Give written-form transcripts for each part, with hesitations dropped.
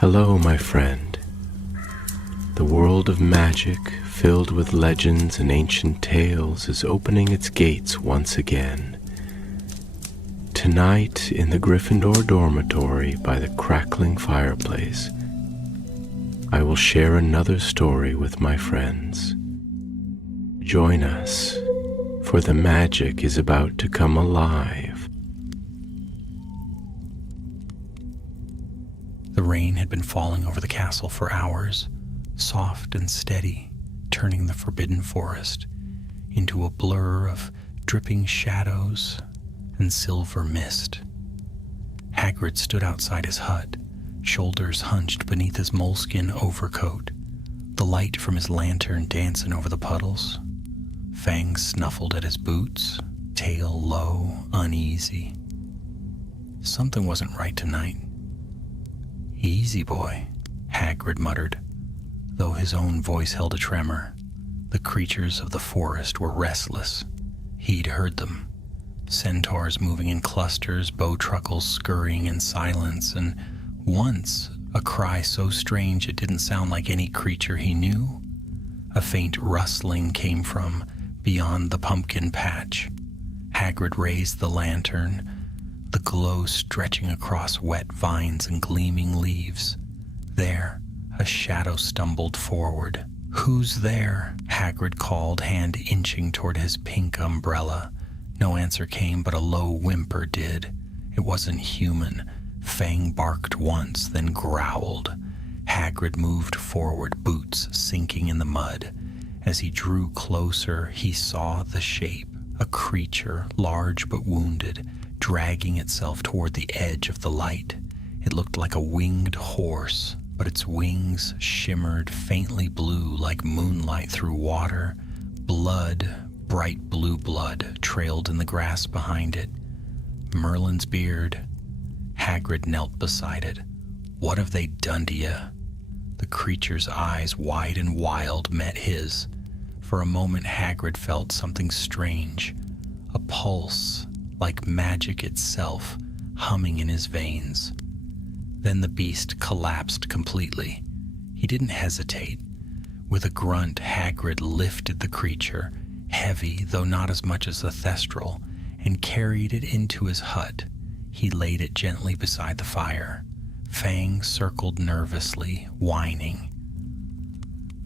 Hello, my friend. The world of magic, filled with legends and ancient tales, is opening its gates once again. Tonight, in the Gryffindor dormitory by the crackling fireplace, I will share another story with my friends. Join us, for the magic is about to come alive. The rain had been falling over the castle for hours, soft and steady, turning the forbidden forest into a blur of dripping shadows and silver mist. Hagrid stood outside his hut, shoulders hunched beneath his moleskin overcoat, the light from his lantern dancing over the puddles. Fangs snuffled at his boots, tail low, uneasy. Something wasn't right tonight. "Easy, boy," Hagrid muttered, though his own voice held a tremor. The creatures of the forest were restless. He'd heard them. Centaurs moving in clusters, bowtruckles scurrying in silence, and once a cry so strange it didn't sound like any creature he knew. A faint rustling came from beyond the pumpkin patch. Hagrid raised the lantern, the glow stretching across wet vines and gleaming leaves. There, a shadow stumbled forward. "Who's there?" Hagrid called, hand inching toward his pink umbrella. No answer came, but a low whimper did. It wasn't human. Fang barked once, then growled. Hagrid moved forward, boots sinking in the mud. As he drew closer, he saw the shape, a creature, large but wounded, dragging itself toward the edge of the light. It looked like a winged horse, but its wings shimmered faintly blue like moonlight through water. Blood, bright blue blood, trailed in the grass behind it. Merlin's beard. Hagrid knelt beside it. "What have they done to you?" The creature's eyes, wide and wild, met his. For a moment, Hagrid felt something strange, a pulse, like magic itself, humming in his veins. Then the beast collapsed completely. He didn't hesitate. With a grunt, Hagrid lifted the creature, heavy though not as much as the thestral, and carried it into his hut. He laid it gently beside the fire. Fang circled nervously, whining.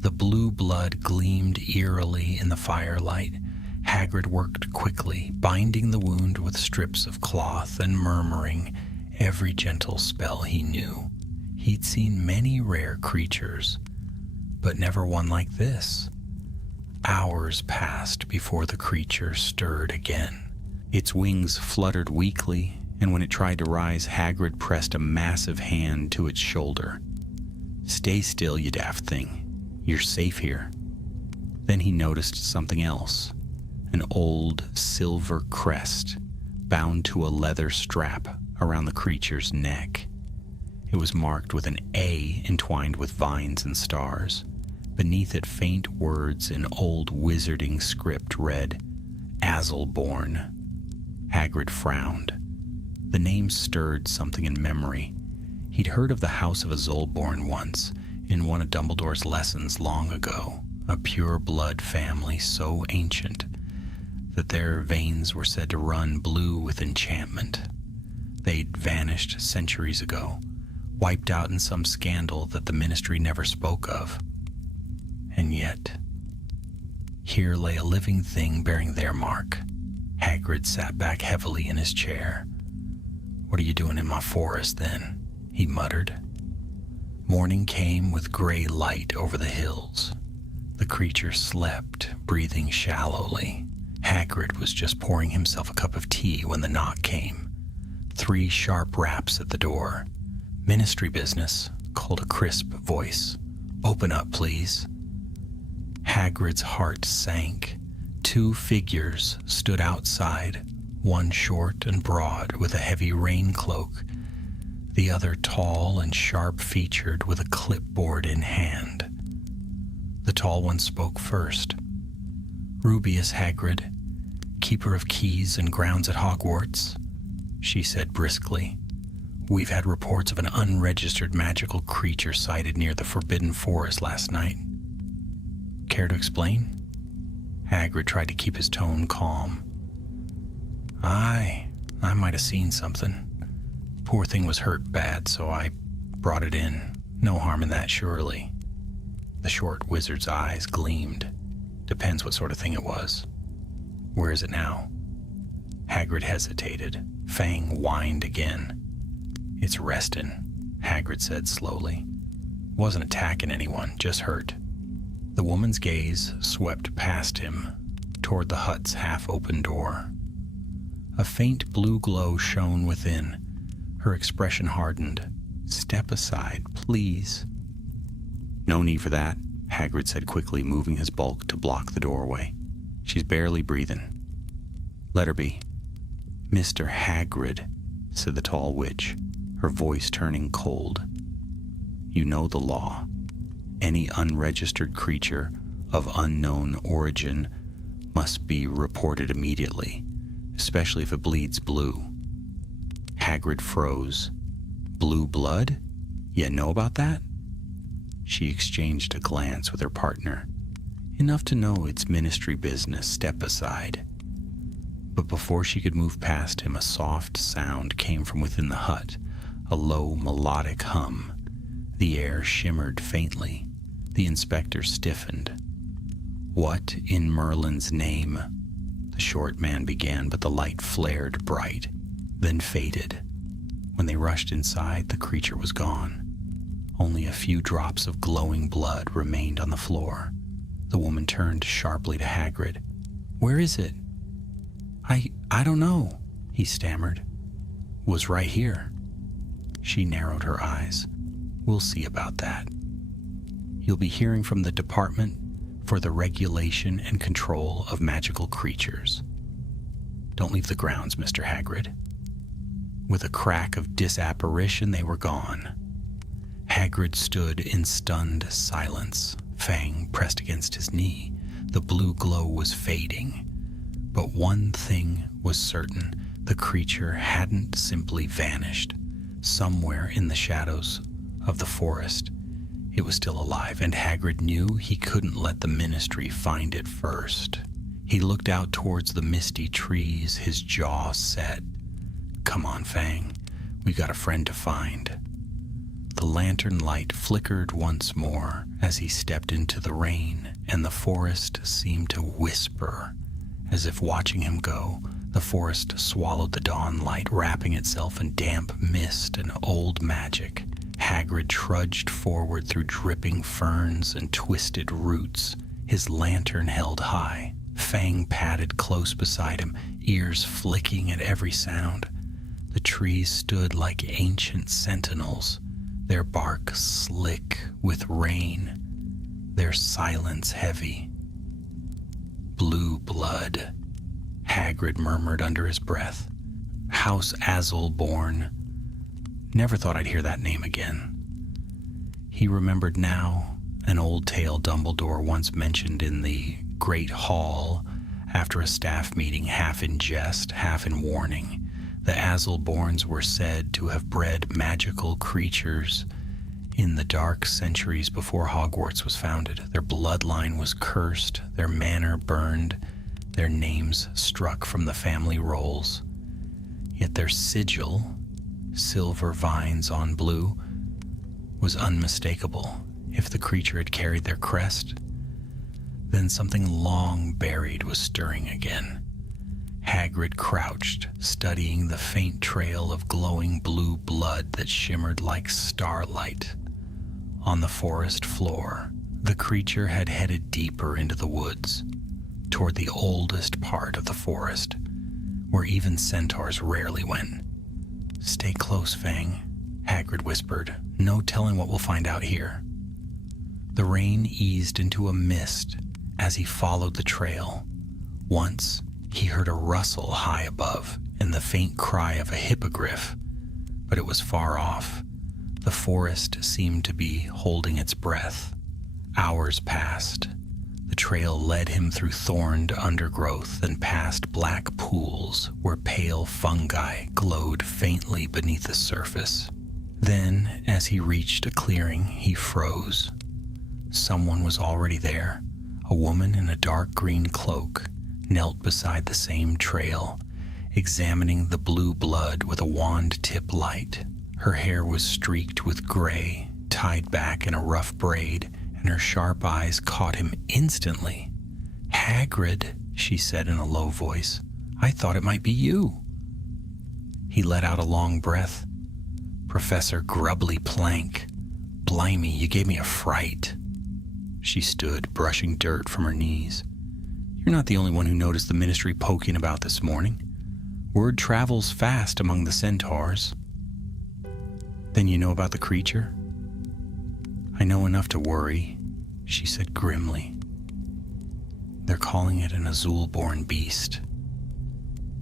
The blue blood gleamed eerily in the firelight. Hagrid worked quickly, binding the wound with strips of cloth and murmuring every gentle spell he knew. He'd seen many rare creatures, but never one like this. Hours passed before the creature stirred again. Its wings fluttered weakly, and when it tried to rise, Hagrid pressed a massive hand to its shoulder. "Stay still, you daft thing. You're safe here." Then he noticed something else. An old silver crest bound to a leather strap around the creature's neck. It was marked with an A entwined with vines and stars. Beneath it, faint words in old wizarding script read, "Azelborn." Hagrid frowned. The name stirred something in memory. He'd heard of the House of Azelborn once, in one of Dumbledore's lessons long ago, a pure-blood family so ancient that their veins were said to run blue with enchantment. They'd vanished centuries ago, wiped out in some scandal that the Ministry never spoke of. And yet, here lay a living thing bearing their mark. Hagrid sat back heavily in his chair. "What are you doing in my forest, then?" he muttered. Morning came with gray light over the hills. The creature slept, breathing shallowly. Hagrid was just pouring himself a cup of tea when the knock came. 3 sharp raps at the door. "Ministry business," called a crisp voice. "Open up, please." Hagrid's heart sank. 2 figures stood outside, one short and broad with a heavy rain cloak, the other tall and sharp-featured with a clipboard in hand. The tall one spoke first. "Rubius Hagrid, keeper of keys and grounds at Hogwarts," she said briskly. We've had reports of an unregistered magical creature sighted near the Forbidden Forest last night. Care to explain? Hagrid tried to keep his tone calm. I might have seen something. Poor thing was hurt bad, so I brought it in. No harm in that, surely. The short wizard's eyes gleamed. Depends what sort of thing it was. Where is it now? Hagrid hesitated. Fang whined again. It's resting, Hagrid said slowly. Wasn't attacking anyone, just hurt. The woman's gaze swept past him, toward the hut's half-open door. A faint blue glow shone within. Her expression hardened. Step aside, please. No need for that, Hagrid said quickly, moving his bulk to block the doorway. She's barely breathing. Let her be. Mr. Hagrid, said the tall witch, her voice turning cold. You know the law. Any unregistered creature of unknown origin must be reported immediately, especially if it bleeds blue. Hagrid froze. Blue blood? You know about that? She exchanged a glance with her partner. Enough to know it's ministry business, step aside. But before she could move past him, a soft sound came from within the hut, a low melodic hum. The air shimmered faintly. The inspector stiffened. What in Merlin's name? The short man began, but the light flared bright, then faded. When they rushed inside, the creature was gone. Only a few drops of glowing blood remained on the floor. The woman turned sharply to Hagrid. Where is it? I don't know, he stammered. Was right here. She narrowed her eyes. We'll see about that. You'll be hearing from the Department for the Regulation and Control of Magical Creatures. Don't leave the grounds, Mr. Hagrid. With a crack of disapparition, they were gone. Hagrid stood in stunned silence, Fang pressed against his knee. The blue glow was fading. But one thing was certain. The creature hadn't simply vanished. Somewhere in the shadows of the forest, it was still alive, and Hagrid knew he couldn't let the ministry find it first. He looked out towards the misty trees, his jaw set. Come on, Fang. We got a friend to find. The lantern light flickered once more as he stepped into the rain, and the forest seemed to whisper. As if watching him go, the forest swallowed the dawn light, wrapping itself in damp mist and old magic. Hagrid trudged forward through dripping ferns and twisted roots, his lantern held high. Fang padded close beside him, ears flicking at every sound. The trees stood like ancient sentinels, their bark slick with rain, their silence heavy. Blue blood, Hagrid murmured under his breath. House Azulborn. Never thought I'd hear that name again. He remembered now an old tale Dumbledore once mentioned in the Great Hall after a staff meeting, half in jest, half in warning. The Azulborns were said to have bred magical creatures in the dark centuries before Hogwarts was founded. Their bloodline was cursed, their manor burned, their names struck from the family rolls. Yet their sigil, silver vines on blue, was unmistakable. If the creature had carried their crest, then something long buried was stirring again. Hagrid crouched, studying the faint trail of glowing blue blood that shimmered like starlight. On the forest floor, the creature had headed deeper into the woods, toward the oldest part of the forest, where even centaurs rarely went. Stay close, Fang, Hagrid whispered. No telling what we'll find out here. The rain eased into a mist as he followed the trail. Once, he heard a rustle high above and the faint cry of a hippogriff, but it was far off. The forest seemed to be holding its breath. Hours passed. The trail led him through thorned undergrowth and past black pools where pale fungi glowed faintly beneath the surface. Then, as he reached a clearing, he froze. Someone was already there. A woman in a dark green cloak knelt beside the same trail, examining the blue blood with a wand-tip light. Her hair was streaked with gray, tied back in a rough braid, and her sharp eyes caught him instantly. "Hagrid," she said in a low voice, "I thought it might be you." He let out a long breath. "Professor Grubbly Plank. Blimey, you gave me a fright." She stood, brushing dirt from her knees. "You're not the only one who noticed the Ministry poking about this morning. Word travels fast among the centaurs." "Then you know about the creature?" "I know enough to worry," she said grimly. "They're calling it an Azul-born beast.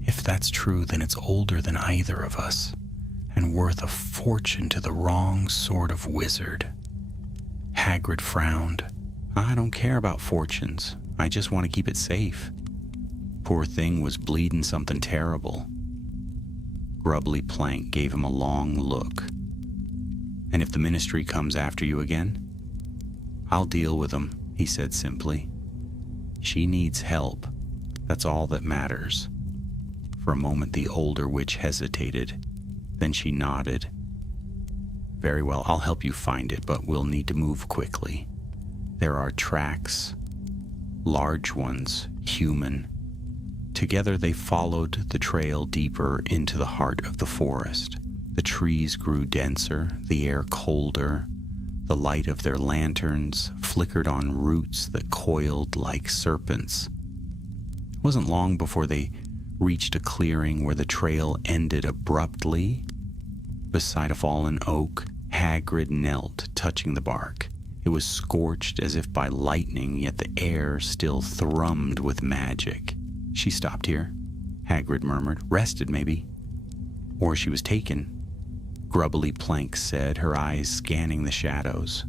If that's true, then it's older than either of us, and worth a fortune to the wrong sort of wizard." Hagrid frowned. "I don't care about fortunes. I just want to keep it safe. Poor thing was bleeding something terrible." Grubbly Plank gave him a long look. "And if the Ministry comes after you again?" "I'll deal with them," he said simply. "She needs help. That's all that matters." For a moment the older witch hesitated. Then she nodded. "Very well, I'll help you find it, but we'll need to move quickly. There are tracks, large ones, human." Together they followed the trail deeper into the heart of the forest. The trees grew denser, the air colder. The light of their lanterns flickered on roots that coiled like serpents. It wasn't long before they reached a clearing where the trail ended abruptly. Beside a fallen oak, Hagrid knelt, touching the bark. It was scorched as if by lightning, yet the air still thrummed with magic. "She stopped here," Hagrid murmured. "Rested, maybe. Or she was taken," Grubbly Plank said, her eyes scanning the shadows.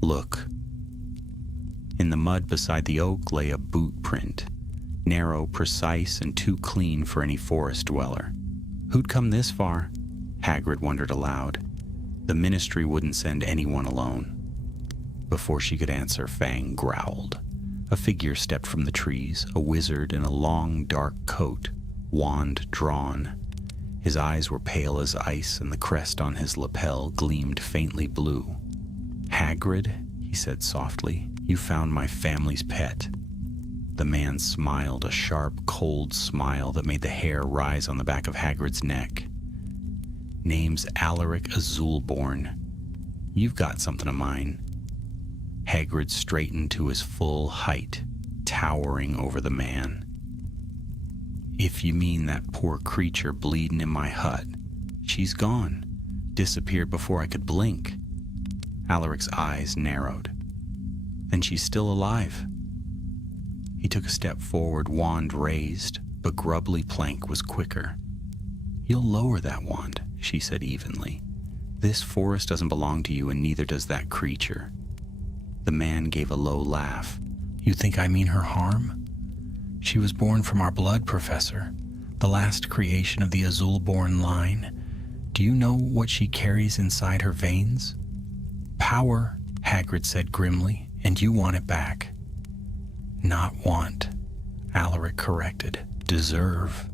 "Look." In the mud beside the oak lay a boot print, narrow, precise, and too clean for any forest dweller. Who'd come this far? Hagrid wondered aloud. The Ministry wouldn't send anyone alone. Before she could answer, Fang growled. A figure stepped from the trees, a wizard in a long, dark coat, wand drawn. His eyes were pale as ice, and the crest on his lapel gleamed faintly blue. "Hagrid," he said softly, "you found my family's pet." The man smiled, a sharp, cold smile that made the hair rise on the back of Hagrid's neck. "Name's Alaric Azulborn. You've got something of mine." Hagrid straightened to his full height, towering over the man. "If you mean that poor creature bleeding in my hut, she's gone. Disappeared before I could blink." Alaric's eyes narrowed. "Then she's still alive." He took a step forward, wand raised, but Grubbly Plank was quicker. "You'll lower that wand," she said evenly. "This forest doesn't belong to you, and neither does that creature." The man gave a low laugh. "You think I mean her harm? She was born from our blood, Professor, the last creation of the Azul-born line. Do you know what she carries inside her veins?" "Power," Hagrid said grimly, "and you want it back." "Not want," Alaric corrected. "Deserve."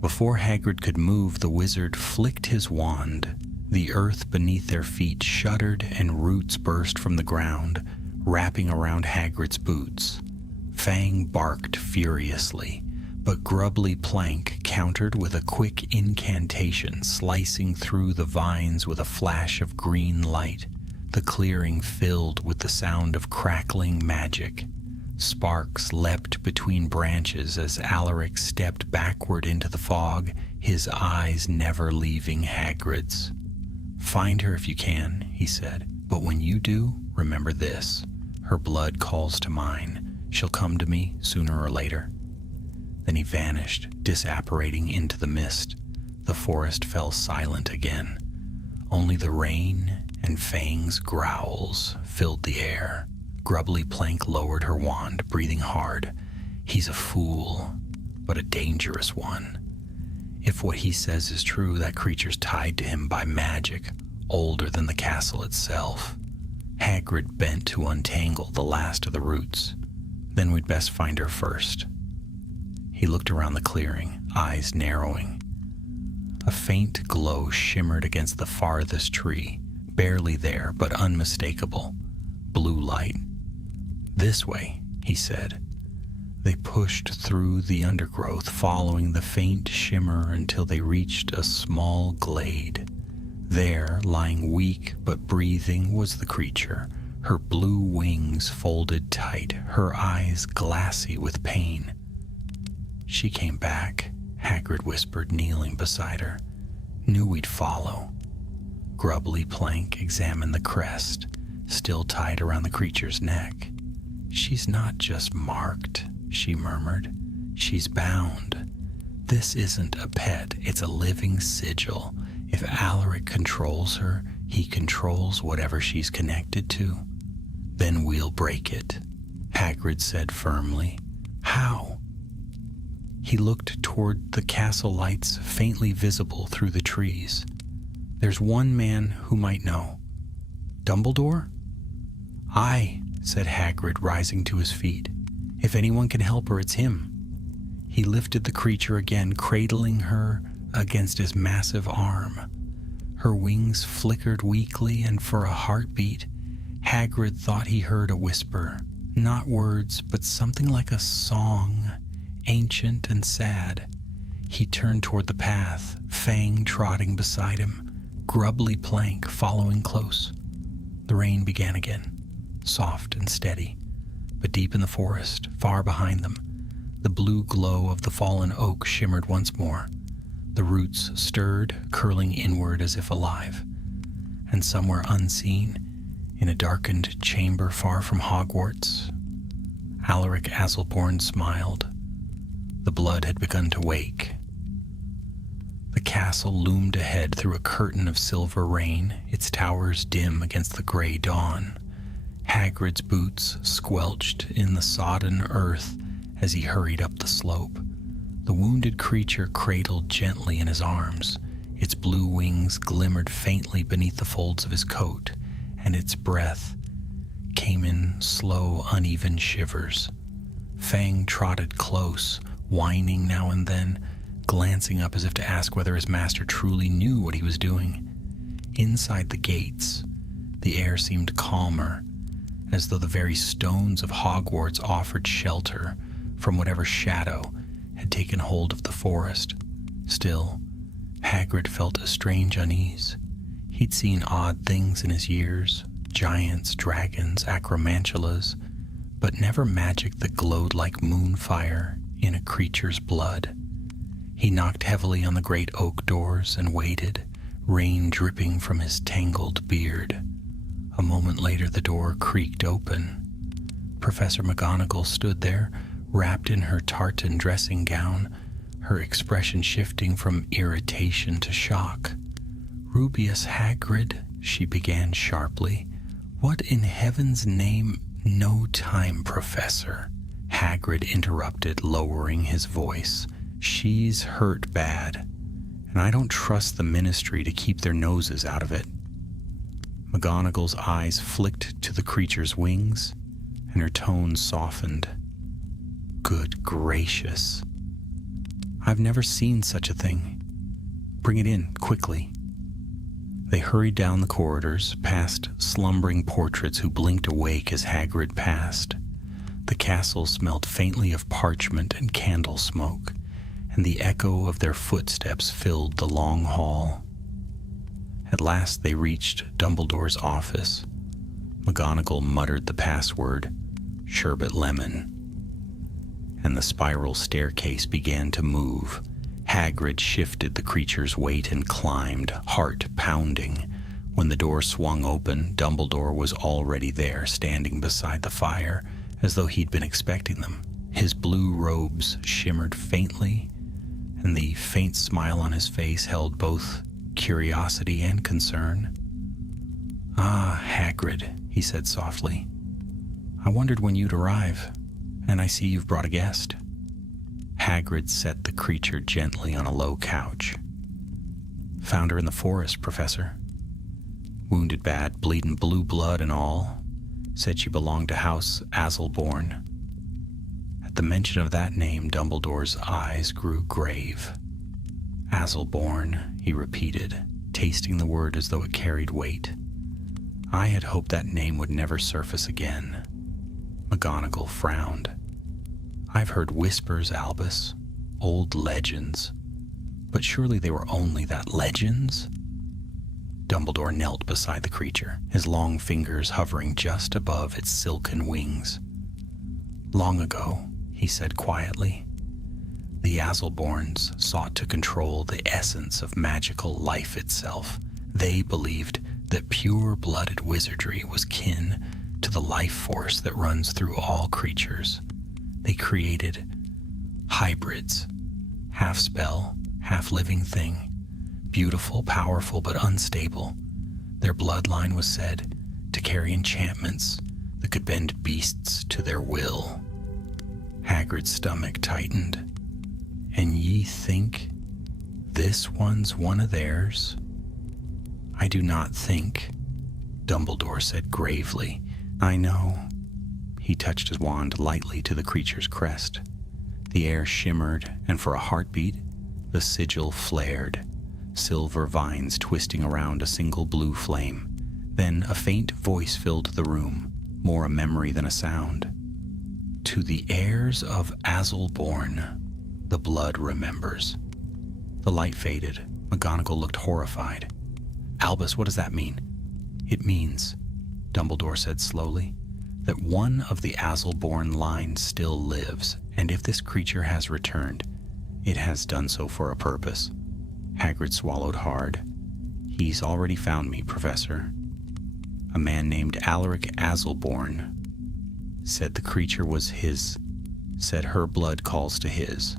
Before Hagrid could move, the wizard flicked his wand. The earth beneath their feet shuddered and roots burst from the ground, wrapping around Hagrid's boots. Fang barked furiously, but Grubbly Plank countered with a quick incantation, slicing through the vines with a flash of green light. The clearing filled with the sound of crackling magic. Sparks leapt between branches as Alaric stepped backward into the fog, his eyes never leaving Hagrid's. "Find her if you can," he said, "but when you do, remember this. Her blood calls to mine. She'll come to me sooner or later." Then he vanished, disapparating into the mist. The forest fell silent again. Only the rain and Fang's growls filled the air. Grubbly Plank lowered her wand, breathing hard. He's a fool, but a dangerous one. If what he says is true, that creature's tied to him by magic, older than the castle itself. Hagrid bent to untangle the last of the roots. Then we'd best find her first. He looked around the clearing, eyes narrowing. A faint glow shimmered against the farthest tree, barely there, but unmistakable. Blue light. This way, he said. They pushed through the undergrowth, following the faint shimmer until they reached a small glade. There, lying weak but breathing, was the creature, her blue wings folded tight, her eyes glassy with pain. She came back, Hagrid whispered, kneeling beside her. Knew we'd follow. Grubbly Plank examined the crest, still tied around the creature's neck. She's not just marked, she murmured. She's bound. This isn't a pet, it's a living sigil. If Alaric controls her, he controls whatever she's connected to. Then we'll break it, Hagrid said firmly. How? He looked toward the castle lights faintly visible through the trees. There's one man who might know. Dumbledore? Aye, said Hagrid, rising to his feet. If anyone can help her, it's him. He lifted the creature again, cradling her against his massive arm. Her wings flickered weakly, and for a heartbeat, Hagrid thought he heard a whisper. Not words, but something like a song, ancient and sad. He turned toward the path, Fang trotting beside him, Grubbly Plank following close. The rain began again, soft and steady, but deep in the forest, far behind them, the blue glow of the fallen oak shimmered once more. The roots stirred, curling inward as if alive. And somewhere unseen, in a darkened chamber far from Hogwarts, Alaric Aselborn smiled. The blood had begun to wake. The castle loomed ahead through a curtain of silver rain, its towers dim against the gray dawn. Hagrid's boots squelched in the sodden earth as he hurried up the slope. The wounded creature cradled gently in his arms. Its blue wings glimmered faintly beneath the folds of his coat, and its breath came in slow, uneven shivers. Fang trotted close, whining now and then, glancing up as if to ask whether his master truly knew what he was doing. Inside the gates, the air seemed calmer, as though the very stones of Hogwarts offered shelter from whatever shadow had taken hold of the forest. Still, Hagrid felt a strange unease. He'd seen odd things in his years, giants, dragons, acromantulas, but never magic that glowed like moonfire in a creature's blood. He knocked heavily on the great oak doors and waited, rain dripping from his tangled beard. A moment later, the door creaked open. Professor McGonagall stood there, wrapped in her tartan dressing gown, her expression shifting from irritation to shock. "Rubeus Hagrid," she began sharply. "What in heaven's name—" "No time, Professor," Hagrid interrupted, lowering his voice. "She's hurt bad, and I don't trust the Ministry to keep their noses out of it." McGonagall's eyes flicked to the creature's wings, and her tone softened. "Good gracious. I've never seen such a thing. Bring it in, quickly." They hurried down the corridors, past slumbering portraits who blinked awake as Hagrid passed. The castle smelled faintly of parchment and candle smoke, and the echo of their footsteps filled the long hall. At last they reached Dumbledore's office. McGonagall muttered the password, "Sherbet Lemon," and the spiral staircase began to move. Hagrid shifted the creature's weight and climbed, heart pounding. When the door swung open, Dumbledore was already there, standing beside the fire, as though he'd been expecting them. His blue robes shimmered faintly, and the faint smile on his face held both curiosity and concern. "Ah, Hagrid," he said softly. I wondered when you'd arrive, and I see you've brought a guest." Hagrid set the creature gently on a low couch. "Found her in the forest, Professor. Wounded bad, bleeding blue blood and all. Said she belonged to House Azelborn." At the mention of that name, Dumbledore's eyes grew grave. "Azelborn," he repeated, tasting the word as though it carried weight. "I had hoped that name would never surface again." McGonagall frowned. "I've heard whispers, Albus, old legends. But surely they were only that, legends?" Dumbledore knelt beside the creature, his long fingers hovering just above its silken wings. "Long ago," he said quietly, "the Azelborns sought to control the essence of magical life itself. They believed that pure-blooded wizardry was kin to the life force that runs through all creatures. They created hybrids, half-spell, half-living thing, beautiful, powerful, but unstable. Their bloodline was said to carry enchantments that could bend beasts to their will." Hagrid's stomach tightened. "And ye think this one's one of theirs?" "I do not think," Dumbledore said gravely. "I know." He touched his wand lightly to the creature's crest. The air shimmered, and for a heartbeat, the sigil flared, silver vines twisting around a single blue flame. Then a faint voice filled the room, more a memory than a sound. "To the heirs of Azelborn, the blood remembers." The light faded. McGonagall looked horrified. "Albus, what does that mean?" "It means," Dumbledore said slowly, "that one of the Azelborn line still lives, and if this creature has returned, it has done so for a purpose." Hagrid swallowed hard. "He's already found me, Professor. A man named Alaric Azelborn said the creature was his, said her blood calls to his."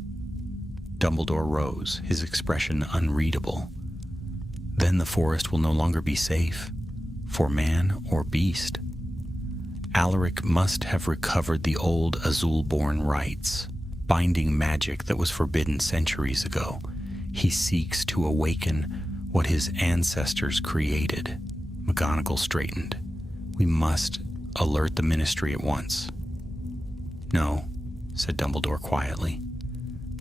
Dumbledore rose, his expression unreadable. "Then the forest will no longer be safe, for man or beast. Alaric must have recovered the old Azulborn rites, binding magic that was forbidden centuries ago. He seeks to awaken what his ancestors created." McGonagall straightened. "We must alert the Ministry at once." "No," said Dumbledore quietly.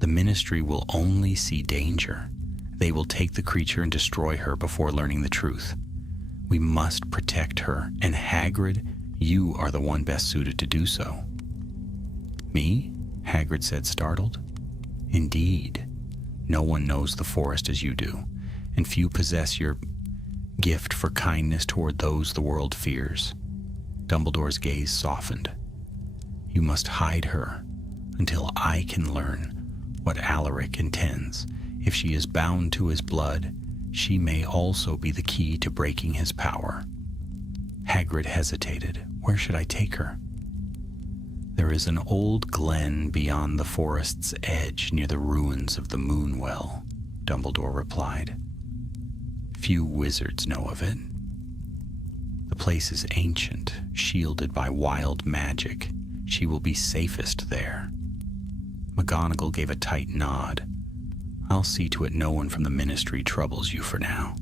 "The Ministry will only see danger. They will take the creature and destroy her before learning the truth. We must protect her, and Hagrid, you are the one best suited to do so." "Me?" Hagrid said, startled. "Indeed. No one knows the forest as you do, and few possess your gift for kindness toward those the world fears." Dumbledore's gaze softened. "You must hide her until I can learn what Alaric intends. If she is bound to his blood, she may also be the key to breaking his power." Hagrid hesitated. "Where should I take her?" "There is an old glen beyond the forest's edge near the ruins of the Moonwell," Dumbledore replied. "Few wizards know of it. The place is ancient, shielded by wild magic. She will be safest there." McGonagall gave a tight nod. "I'll see to it no one from the Ministry troubles you for now."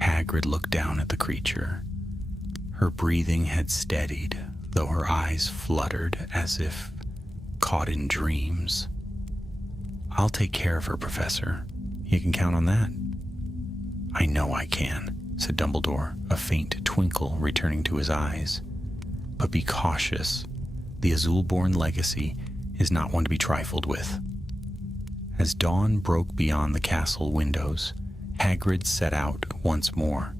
Hagrid looked down at the creature. Her breathing had steadied, though her eyes fluttered as if caught in dreams. "I'll take care of her, Professor. You can count on that." "I know I can," said Dumbledore, a faint twinkle returning to his eyes. "But be cautious. The Azulborn legacy is not one to be trifled with." As dawn broke beyond the castle windows, Hagrid set out once more.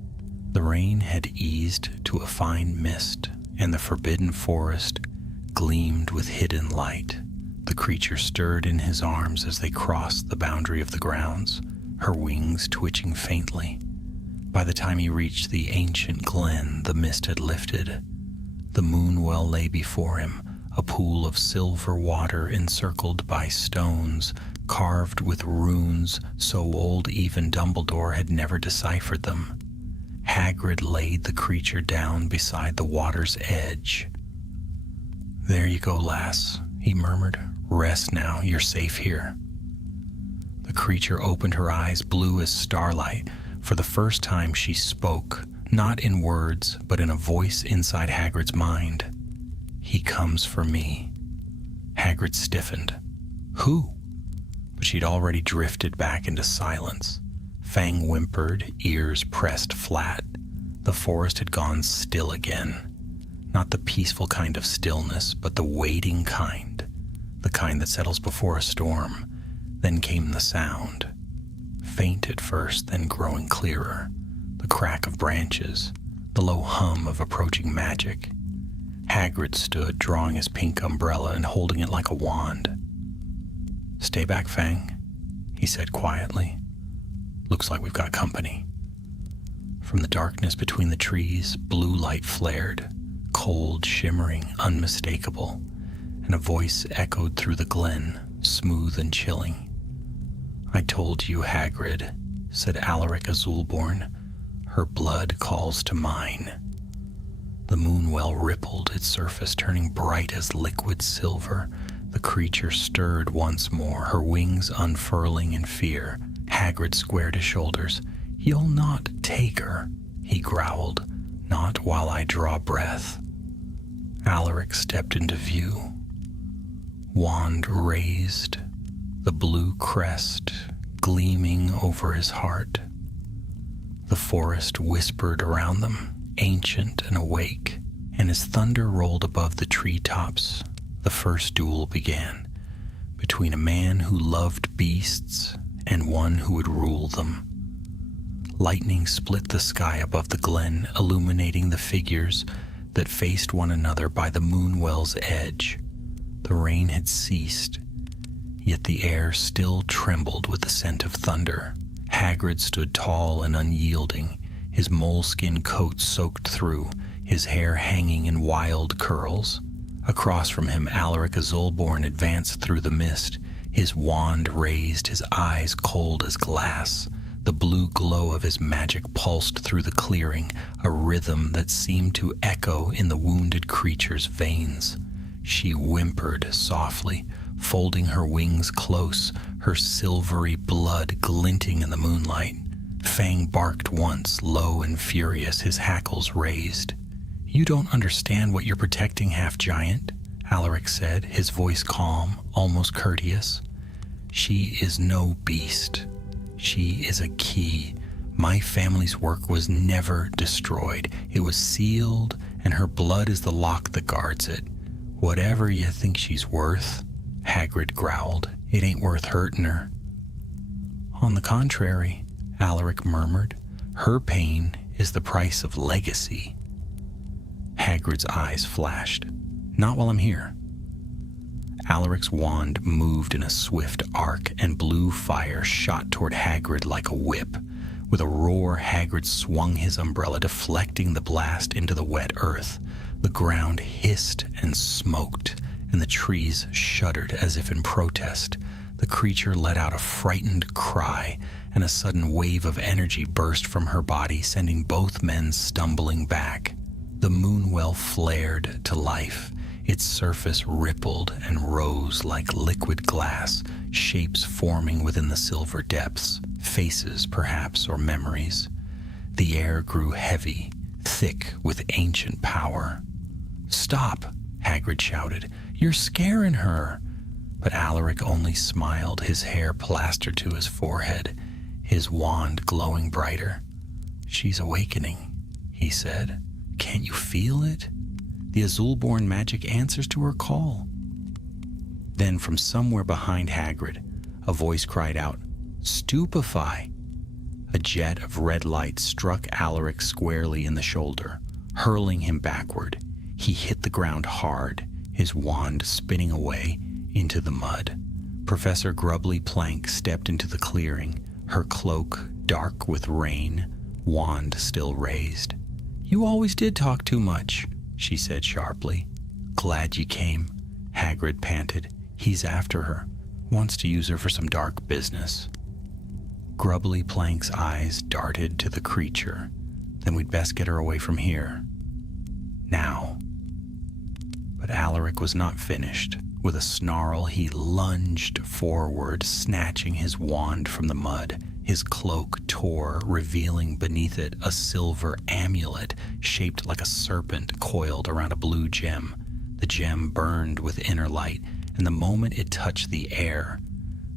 The rain had eased to a fine mist, and the forbidden forest gleamed with hidden light. The creature stirred in his arms as they crossed the boundary of the grounds, her wings twitching faintly. By the time he reached the ancient glen, the mist had lifted. The Moonwell lay before him, a pool of silver water encircled by stones carved with runes so old even Dumbledore had never deciphered them. Hagrid laid the creature down beside the water's edge. "There you go, lass," he murmured. "Rest now, you're safe here." The creature opened her eyes, blue as starlight. For the first time she spoke, not in words, but in a voice inside Hagrid's mind. "He comes for me." Hagrid stiffened. "Who?" But she'd already drifted back into silence. Fang whimpered, ears pressed flat. The forest had gone still again. Not the peaceful kind of stillness, but the waiting kind. The kind that settles before a storm. Then came the sound. Faint at first, then growing clearer. The crack of branches. The low hum of approaching magic. Hagrid stood, drawing his pink umbrella and holding it like a wand. "Stay back, Fang," he said quietly. "Looks like we've got company." From the darkness between the trees, blue light flared, cold, shimmering, unmistakable, and a voice echoed through the glen, smooth and chilling. "I told you, Hagrid," said Alaric Azulborn. "Her blood calls to mine." The moonwell rippled, its surface turning bright as liquid silver. The creature stirred once more, her wings unfurling in fear. Hagrid squared his shoulders. "You'll not take her," he growled. "Not while I draw breath." Alaric stepped into view. Wand raised, the blue crest gleaming over his heart. The forest whispered around them, ancient and awake, and as thunder rolled above the treetops, the first duel began, between a man who loved beasts and one who would rule them. Lightning split the sky above the glen, illuminating the figures that faced one another by the moonwell's edge. The rain had ceased, yet the air still trembled with the scent of thunder. Hagrid stood tall and unyielding, his moleskin coat soaked through, his hair hanging in wild curls. Across from him, Alaric Azulborn advanced through the mist, his wand raised, his eyes cold as glass. The blue glow of his magic pulsed through the clearing, a rhythm that seemed to echo in the wounded creature's veins. She whimpered softly, folding her wings close, her silvery blood glinting in the moonlight. Fang barked once, low and furious, his hackles raised. "You don't understand what you're protecting, half-giant," Alaric said, his voice calm, almost courteous. "She is no beast. She is a key. My family's work was never destroyed. It was sealed, and her blood is the lock that guards it. Whatever you think she's worth," Hagrid growled, "it ain't worth hurting her." "On the contrary," Alaric murmured, "her pain is the price of legacy." Hagrid's eyes flashed. "Not while I'm here." Alaric's wand moved in a swift arc, and blue fire shot toward Hagrid like a whip. With a roar, Hagrid swung his umbrella, deflecting the blast into the wet earth. The ground hissed and smoked, and the trees shuddered as if in protest. The creature let out a frightened cry, and a sudden wave of energy burst from her body, sending both men stumbling back. The moonwell flared to life. Its surface rippled and rose like liquid glass, shapes forming within the silver depths, faces perhaps, or memories. The air grew heavy, thick with ancient power. "Stop!" Hagrid shouted. "You're scaring her!" But Alaric only smiled, his hair plastered to his forehead, his wand glowing brighter. "She's awakening," he said. "Can't you feel it? The Azulborn magic answers to her call." Then from somewhere behind Hagrid, a voice cried out, "Stupefy!" A jet of red light struck Alaric squarely in the shoulder, hurling him backward. He hit the ground hard, his wand spinning away into the mud. Professor Grubbly Plank stepped into the clearing, her cloak dark with rain, wand still raised. "You always did talk too much," she said sharply. "Glad you came," Hagrid panted. "He's after her. Wants to use her for some dark business." Grubbly Plank's eyes darted to the creature. "Then we'd best get her away from here. Now." But But Alaric was not finished. With a snarl, he lunged forward, snatching his wand from the mud. His cloak tore, revealing beneath it a silver amulet shaped like a serpent coiled around a blue gem. The gem burned with inner light, and the moment it touched the air,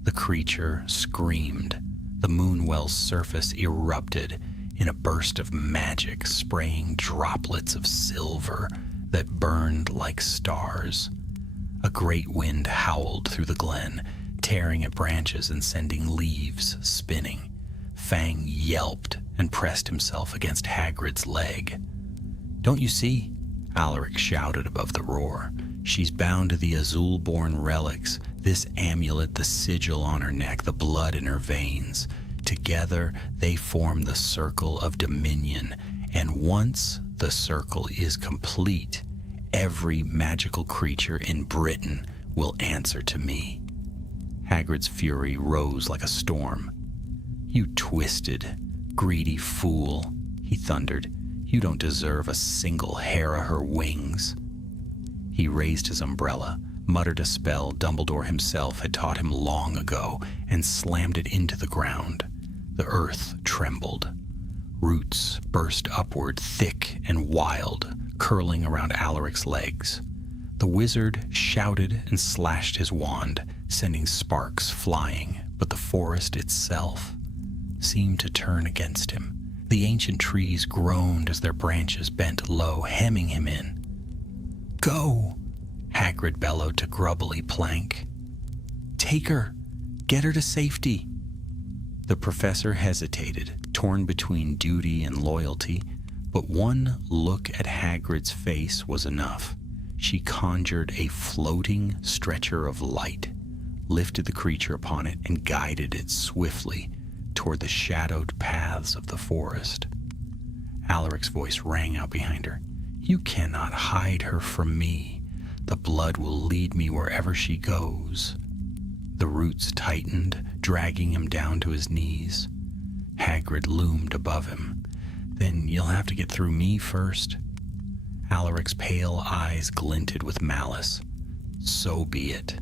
the creature screamed. The Moonwell's surface erupted in a burst of magic, spraying droplets of silver that burned like stars. A great wind howled through the glen, tearing at branches and sending leaves spinning. Fang yelped and pressed himself against Hagrid's leg. "Don't you see?" Alaric shouted above the roar. "She's bound to the Azul-born relics, this amulet, the sigil on her neck, the blood in her veins. Together they form the circle of dominion, and once the circle is complete, every magical creature in Britain will answer to me." Hagrid's fury rose like a storm. "You twisted, greedy fool," he thundered. "You don't deserve a single hair of her wings." He raised his umbrella, muttered a spell Dumbledore himself had taught him long ago, and slammed it into the ground. The earth trembled. Roots burst upward, thick and wild, curling around Alaric's legs. The wizard shouted and slashed his wand, sending sparks flying, but the forest itself seemed to turn against him. The ancient trees groaned as their branches bent low, hemming him in. "Go!" Hagrid bellowed to Grubbly Plank. "Take her! Get her to safety!" The professor hesitated, torn between duty and loyalty, but one look at Hagrid's face was enough. She conjured a floating stretcher of light, lifted the creature upon it, and guided it swiftly toward the shadowed paths of the forest. Alaric's voice rang out behind her. "You cannot hide her from me. The blood will lead me wherever she goes." The roots tightened, dragging him down to his knees. Hagrid loomed above him. "Then you'll have to get through me first." Alaric's pale eyes glinted with malice. "So be it."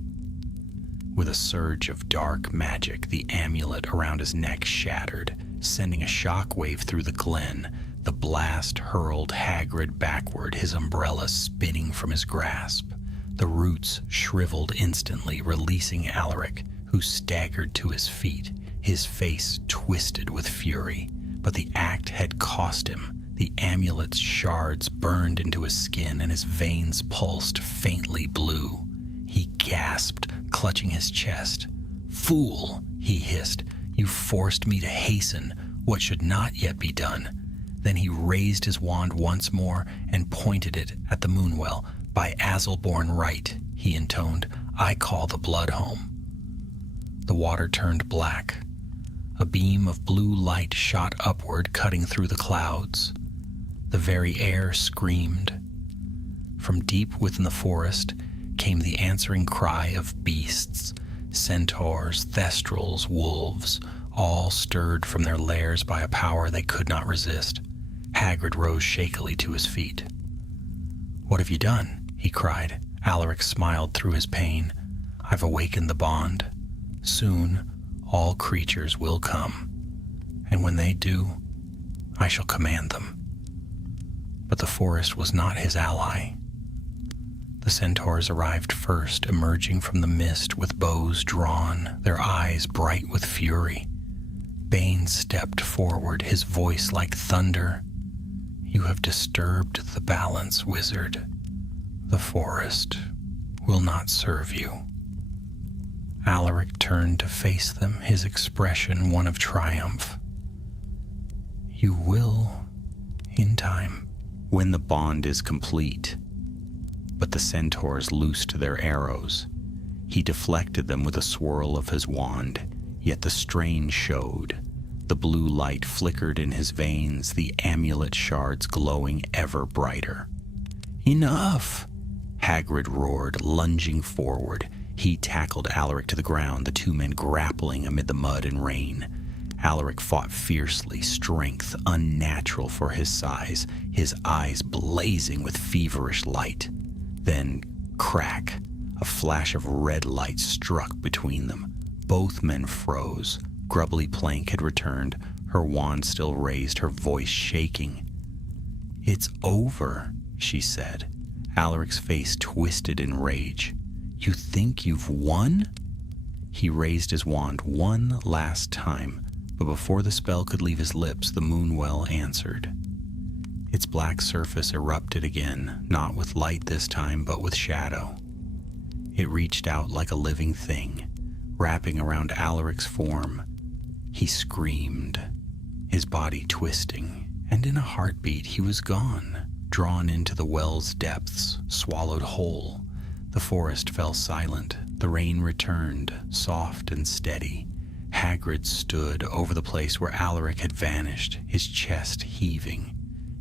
With a surge of dark magic, the amulet around his neck shattered, sending a shockwave through the glen. The blast hurled Hagrid backward, his umbrella spinning from his grasp. The roots shriveled instantly, releasing Alaric, who staggered to his feet, his face twisted with fury. But the act had cost him. The amulet's shards burned into his skin, and his veins pulsed faintly blue. He gasped, clutching his chest. "Fool," he hissed, "you forced me to hasten what should not yet be done." Then he raised his wand once more and pointed it at the Moonwell. "By Azul-born right," he intoned, "I call the blood home." The water turned black. A beam of blue light shot upward, cutting through the clouds. The very air screamed. From deep within the forest came the answering cry of beasts, centaurs, thestrals, wolves, all stirred from their lairs by a power they could not resist. Hagrid rose shakily to his feet. "What have you done?" he cried. Alaric smiled through his pain. "I've awakened the bond. Soon all creatures will come, and when they do, I shall command them." But the forest was not his ally. The centaurs arrived first, emerging from the mist with bows drawn, their eyes bright with fury. Bane stepped forward, his voice like thunder. "You have disturbed the balance, wizard. The forest will not serve you." Alaric turned to face them, his expression one of triumph. "You will, in time, when the bond is complete." But the centaurs loosed their arrows. He deflected them with a swirl of his wand, yet the strain showed. The blue light flickered in his veins, the amulet shards glowing ever brighter. "Enough!" Hagrid roared, lunging forward. He tackled Alaric to the ground, the two men grappling amid the mud and rain. Alaric fought fiercely, strength unnatural for his size, his eyes blazing with feverish light. Then, crack, a flash of red light struck between them. Both men froze. Grubbly Plank had returned, her wand still raised, her voice shaking. "It's over," she said. Alaric's face twisted in rage. "You think you've won?" He raised his wand one last time, but before the spell could leave his lips, the Moonwell answered. Its black surface erupted again, not with light this time, but with shadow. It reached out like a living thing, wrapping around Alaric's form. He screamed, his body twisting, and in a heartbeat he was gone, drawn into the well's depths, swallowed whole. The forest fell silent. The rain returned, soft and steady. Hagrid stood over the place where Alaric had vanished, his chest heaving.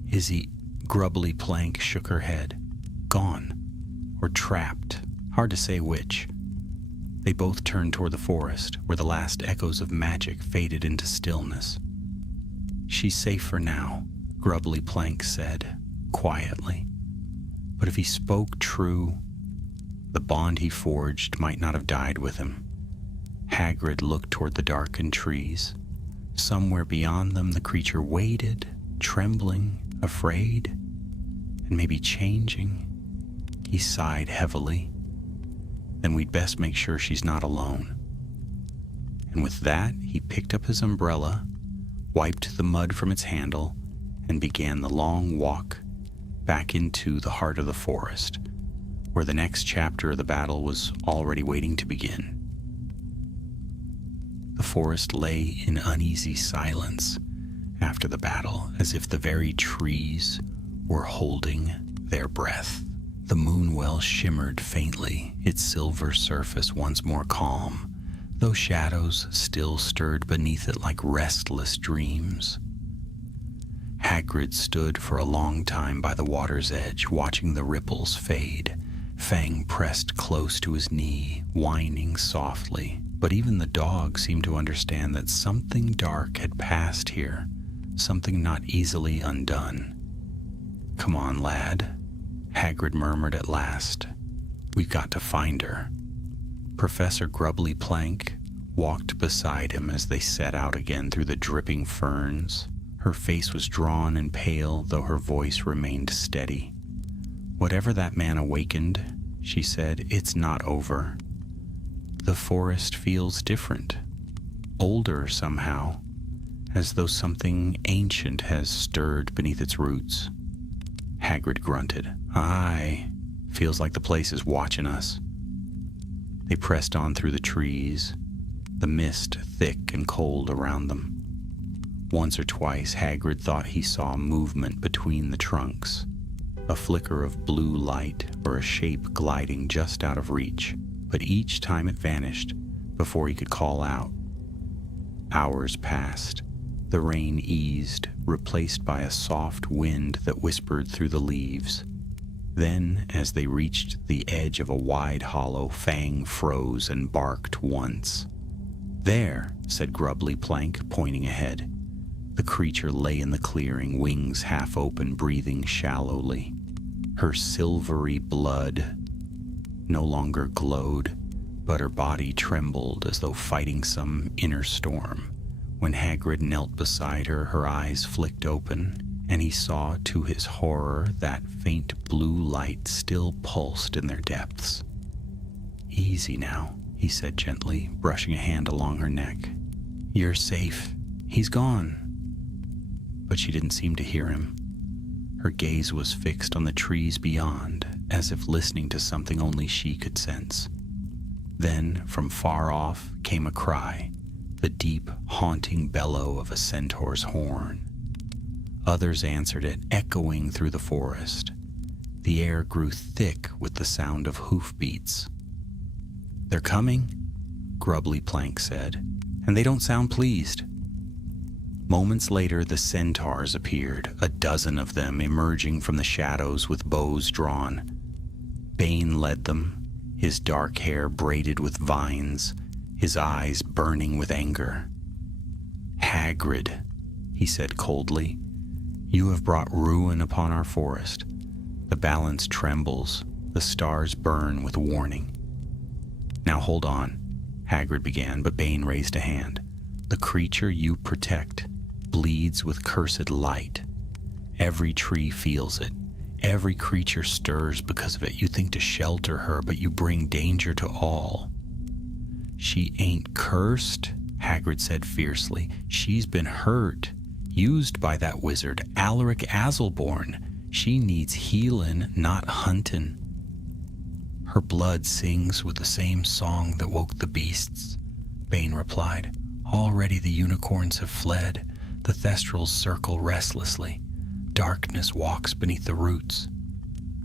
"Is he—" Grubbly Plank shook her head. "Gone. Or trapped. Hard to say which." They both turned toward the forest, where the last echoes of magic faded into stillness. "She's safe for now," Grubbly Plank said, quietly. But if he spoke true, the bond he forged might not have died with him. Hagrid looked toward the darkened trees. Somewhere beyond them the creature waited, trembling, afraid, and maybe changing. He sighed heavily. "Then we'd best make sure she's not alone." And with that, he picked up his umbrella, wiped the mud from its handle, and began the long walk back into the heart of the forest, where the next chapter of the battle was already waiting to begin. The forest lay in uneasy silence after the battle, as if the very trees were holding their breath. The Moonwell shimmered faintly, its silver surface once more calm, though shadows still stirred beneath it like restless dreams. Hagrid stood for a long time by the water's edge, watching the ripples fade, Fang pressed close to his knee, whining softly. But even the dog seemed to understand that something dark had passed here, something not easily undone. "Come on, lad," Hagrid murmured at last. "We've got to find her." Professor Grubbly Plank walked beside him as they set out again through the dripping ferns. Her face was drawn and pale, though her voice remained steady. "Whatever that man awakened," she said, "it's not over. The forest feels different, older somehow, as though something ancient has stirred beneath its roots." Hagrid grunted. "Aye, feels like the place is watching us." They pressed on through the trees, the mist thick and cold around them. Once or twice Hagrid thought he saw movement between the trunks, a flicker of blue light or a shape gliding just out of reach, but each time it vanished before he could call out. Hours passed. The rain eased, replaced by a soft wind that whispered through the leaves. Then, as they reached the edge of a wide hollow, Fang froze and barked once. "There," said Grubbly Plank, pointing ahead. The creature lay in the clearing, wings half open, breathing shallowly. Her silvery blood no longer glowed, but her body trembled as though fighting some inner storm. When Hagrid knelt beside her, her eyes flicked open, and he saw to his horror that faint blue light still pulsed in their depths. "Easy now," he said gently, brushing a hand along her neck. "You're safe. He's gone." But she didn't seem to hear him. Her gaze was fixed on the trees beyond, as if listening to something only she could sense. Then, from far off, came a cry, the deep, haunting bellow of a centaur's horn. Others answered it, echoing through the forest. The air grew thick with the sound of hoofbeats. "They're coming," Grubbly Plank said, "and they don't sound pleased." Moments later, the centaurs appeared, a dozen of them emerging from the shadows with bows drawn. Bane led them, his dark hair braided with vines, his eyes burning with anger. "Hagrid," he said coldly, "you have brought ruin upon our forest. The balance trembles. The stars burn with warning. "Now hold on," Hagrid began, but Bane raised a hand. "The creature you protect bleeds with cursed light. Every tree feels it. Every creature stirs because of it. You think to shelter her, but you bring danger to all." "She ain't cursed," Hagrid said fiercely. "She's been hurt, used by that wizard, Alaric Azelborn. She needs healin', not huntin'." "Her blood sings with the same song that woke the beasts," Bane replied. "Already the unicorns have fled. The thestrals circle restlessly. Darkness walks beneath the roots."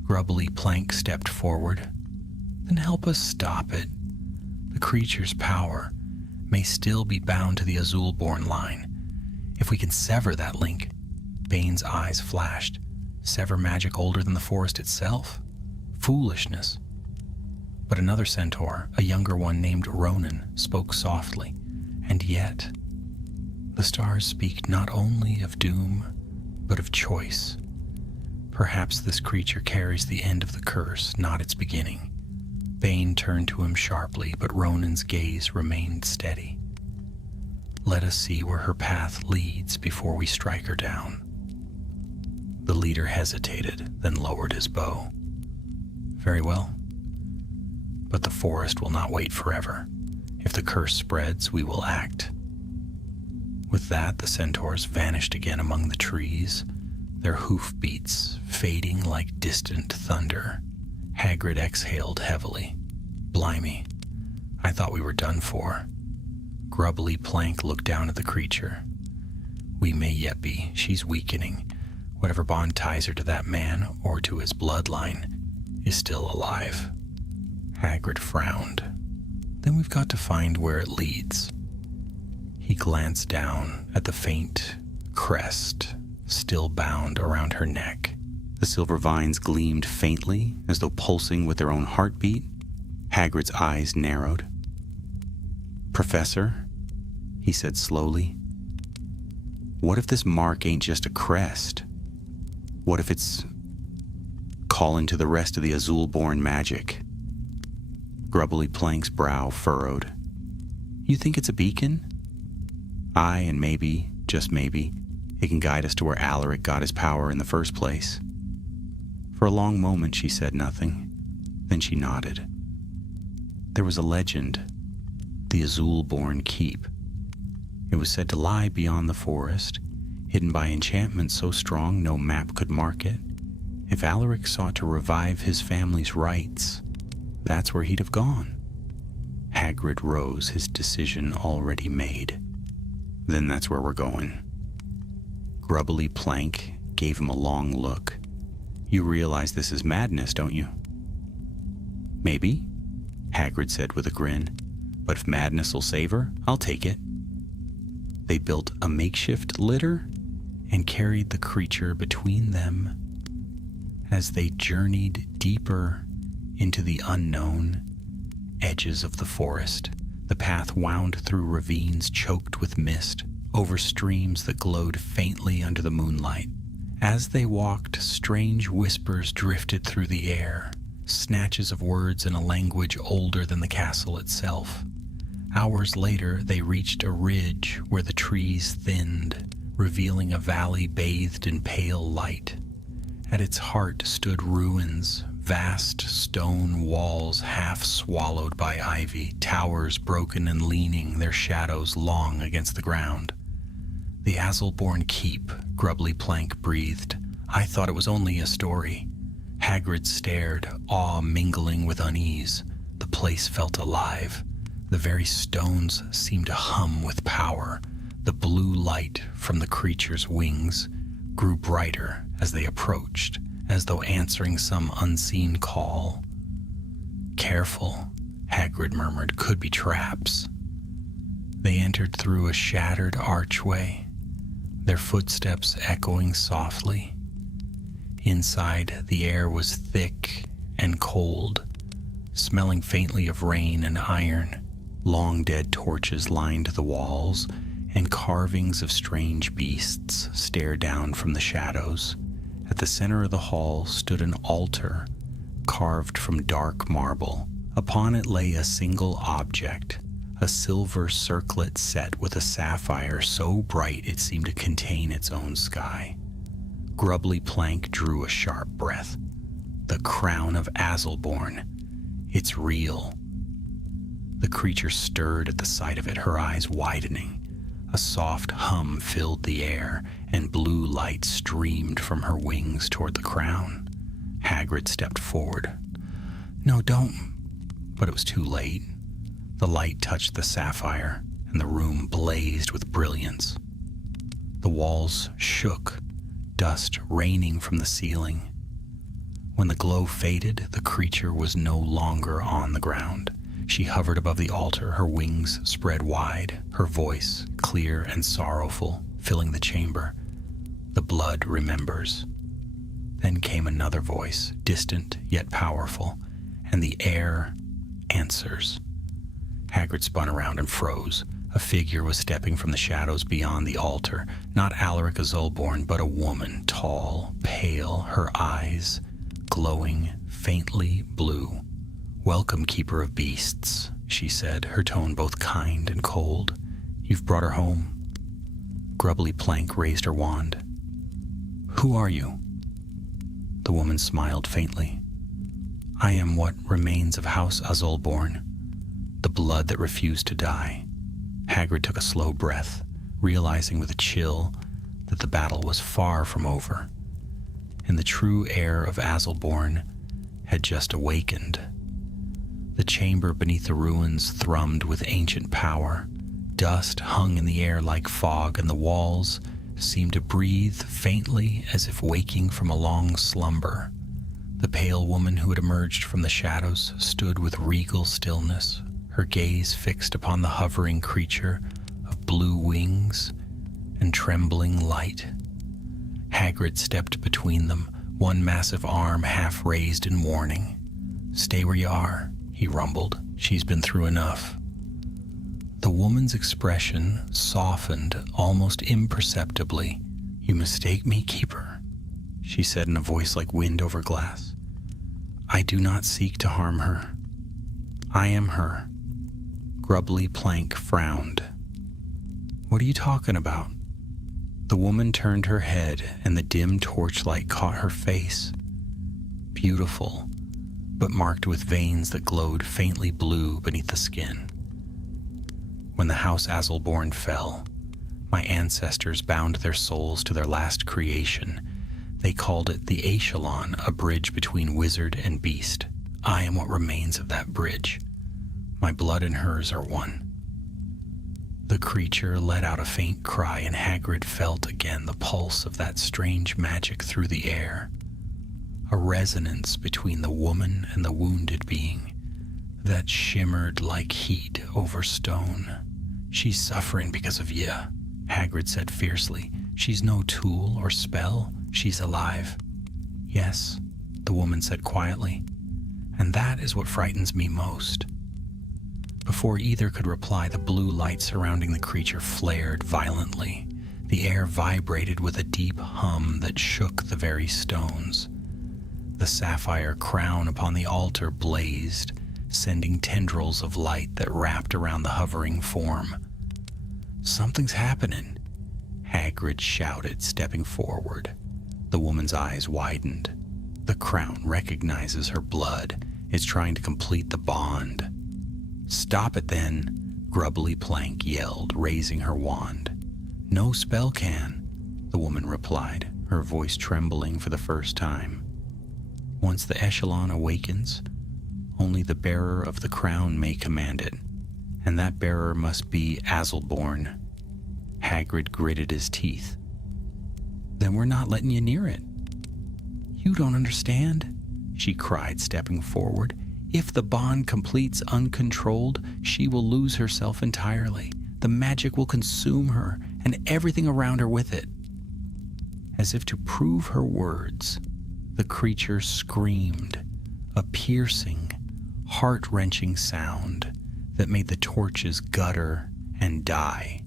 Grubbly Plank stepped forward. "Then help us stop it. The creature's power may still be bound to the Azulborn line. If we can sever that link." Bane's eyes flashed. "Sever magic older than the forest itself? Foolishness." But another centaur, a younger one named Ronan, spoke softly. "And yet, the stars speak not only of doom, but of choice. Perhaps this creature carries the end of the curse, not its beginning." Bane turned to him sharply, but Ronan's gaze remained steady. "Let us see where her path leads before we strike her down." The leader hesitated, then lowered his bow. "Very well. But the forest will not wait forever. If the curse spreads, we will act." With that, the centaurs vanished again among the trees, their hoofbeats fading like distant thunder. Hagrid exhaled heavily. "Blimey, I thought we were done for." Grubbly Plank looked down at the creature. "We may yet be. She's weakening. Whatever bond ties her to that man, or to his bloodline, is still alive." Hagrid frowned. "Then we've got to find where it leads." He glanced down at the faint crest still bound around her neck. The silver vines gleamed faintly, as though pulsing with their own heartbeat. Hagrid's eyes narrowed. "Professor," he said slowly, "what if this mark ain't just a crest? What if it's calling to the rest of the Azulborn magic?" Grubbly Plank's brow furrowed. "You think it's a beacon?" "Aye, and maybe, just maybe, it can guide us to where Alaric got his power in the first place." For a long moment she said nothing. Then she nodded. "There was a legend, the Azulborn Keep. It was said to lie beyond the forest, hidden by enchantment so strong no map could mark it. If Alaric sought to revive his family's rights, that's where he'd have gone." Hagrid rose, his decision already made. "Then that's where we're going." Grubbly Plank gave him a long look. "You realize this is madness, don't you?" "Maybe," Hagrid said with a grin. "But if madness will save her, I'll take it." They built a makeshift litter and carried the creature between them as they journeyed deeper into the unknown edges of the forest. The path wound through ravines choked with mist, over streams that glowed faintly under the moonlight. As they walked, strange whispers drifted through the air, snatches of words in a language older than the castle itself. Hours later, they reached a ridge where the trees thinned, revealing a valley bathed in pale light. At its heart stood ruins, vast stone walls half swallowed by ivy, towers broken and leaning, their shadows long against the ground. "The Azulborn Keep," Grubbly Plank breathed. "I thought it was only a story." Hagrid stared, awe mingling with unease. The place felt alive. The very stones seemed to hum with power. The blue light from the creature's wings grew brighter as they approached, as though answering some unseen call. "Careful," Hagrid murmured, "could be traps." They entered through a shattered archway, their footsteps echoing softly. Inside, the air was thick and cold, smelling faintly of rain and iron. Long dead torches lined the walls, and carvings of strange beasts stared down from the shadows. At the center of the hall stood an altar carved from dark marble. Upon it lay a single object, a silver circlet set with a sapphire so bright it seemed to contain its own sky. Grubbly Plank drew a sharp breath. The crown of Azelborn. It's real. The creature stirred at the sight of it, her eyes widening. A soft hum filled the air, and blue light streamed from her wings toward the crown. Hagrid stepped forward. "No, don't." But it was too late. The light touched the sapphire, and the room blazed with brilliance. The walls shook, dust raining from the ceiling. When the glow faded, the creature was no longer on the ground. She hovered above the altar, her wings spread wide, her voice clear and sorrowful, filling the chamber. "The blood remembers." Then came another voice, distant yet powerful, "And the air answers." Hagrid spun around and froze. A figure was stepping from the shadows beyond the altar, not Alaric Azulborn, but a woman, tall, pale, her eyes glowing faintly blue. "Welcome, Keeper of Beasts," she said, her tone both kind and cold. "You've brought her home." Grubbly Plank raised her wand. "Who are you?" The woman smiled faintly. "I am what remains of House Azulborn, the blood that refused to die." Hagrid took a slow breath, realizing with a chill that the battle was far from over, and the true heir of Azulborn had just awakened. The chamber beneath the ruins thrummed with ancient power. Dust hung in the air like fog, and the walls seemed to breathe faintly as if waking from a long slumber. The pale woman who had emerged from the shadows stood with regal stillness, her gaze fixed upon the hovering creature of blue wings and trembling light. Hagrid stepped between them, one massive arm half raised in warning. "Stay where you are," he rumbled. "She's been through enough." The woman's expression softened almost imperceptibly. "You mistake me, Keeper," she said in a voice like wind over glass. "I do not seek to harm her. I am her." Grubbly Plank frowned. "What are you talking about?" The woman turned her head, and the dim torchlight caught her face. Beautiful, but marked with veins that glowed faintly blue beneath the skin. "When the House Azulborn fell, my ancestors bound their souls to their last creation. They called it the Echelon, a bridge between wizard and beast. I am what remains of that bridge. My blood and hers are one." The creature let out a faint cry, and Hagrid felt again the pulse of that strange magic through the air. A resonance between the woman and the wounded being that shimmered like heat over stone. "She's suffering because of you," Hagrid said fiercely. "She's no tool or spell. She's alive." "Yes," the woman said quietly, "and that is what frightens me most." Before either could reply, the blue light surrounding the creature flared violently. The air vibrated with a deep hum that shook the very stones. The sapphire crown upon the altar blazed, sending tendrils of light that wrapped around the hovering form. "Something's happening," Hagrid shouted, stepping forward. The woman's eyes widened. The crown recognizes her blood. It's trying to complete the bond. "Stop it then," Grubbly Plank yelled, raising her wand. "No spell can," the woman replied, her voice trembling for the first time. "Once the Echelon awakens, only the bearer of the crown may command it, and that bearer must be Azulborn." Hagrid gritted his teeth. "Then we're not letting you near it." "You don't understand," she cried, stepping forward. "If the bond completes uncontrolled, she will lose herself entirely. The magic will consume her, and everything around her with it." As if to prove her words, the creature screamed, a piercing, heart-wrenching sound that made the torches gutter and die.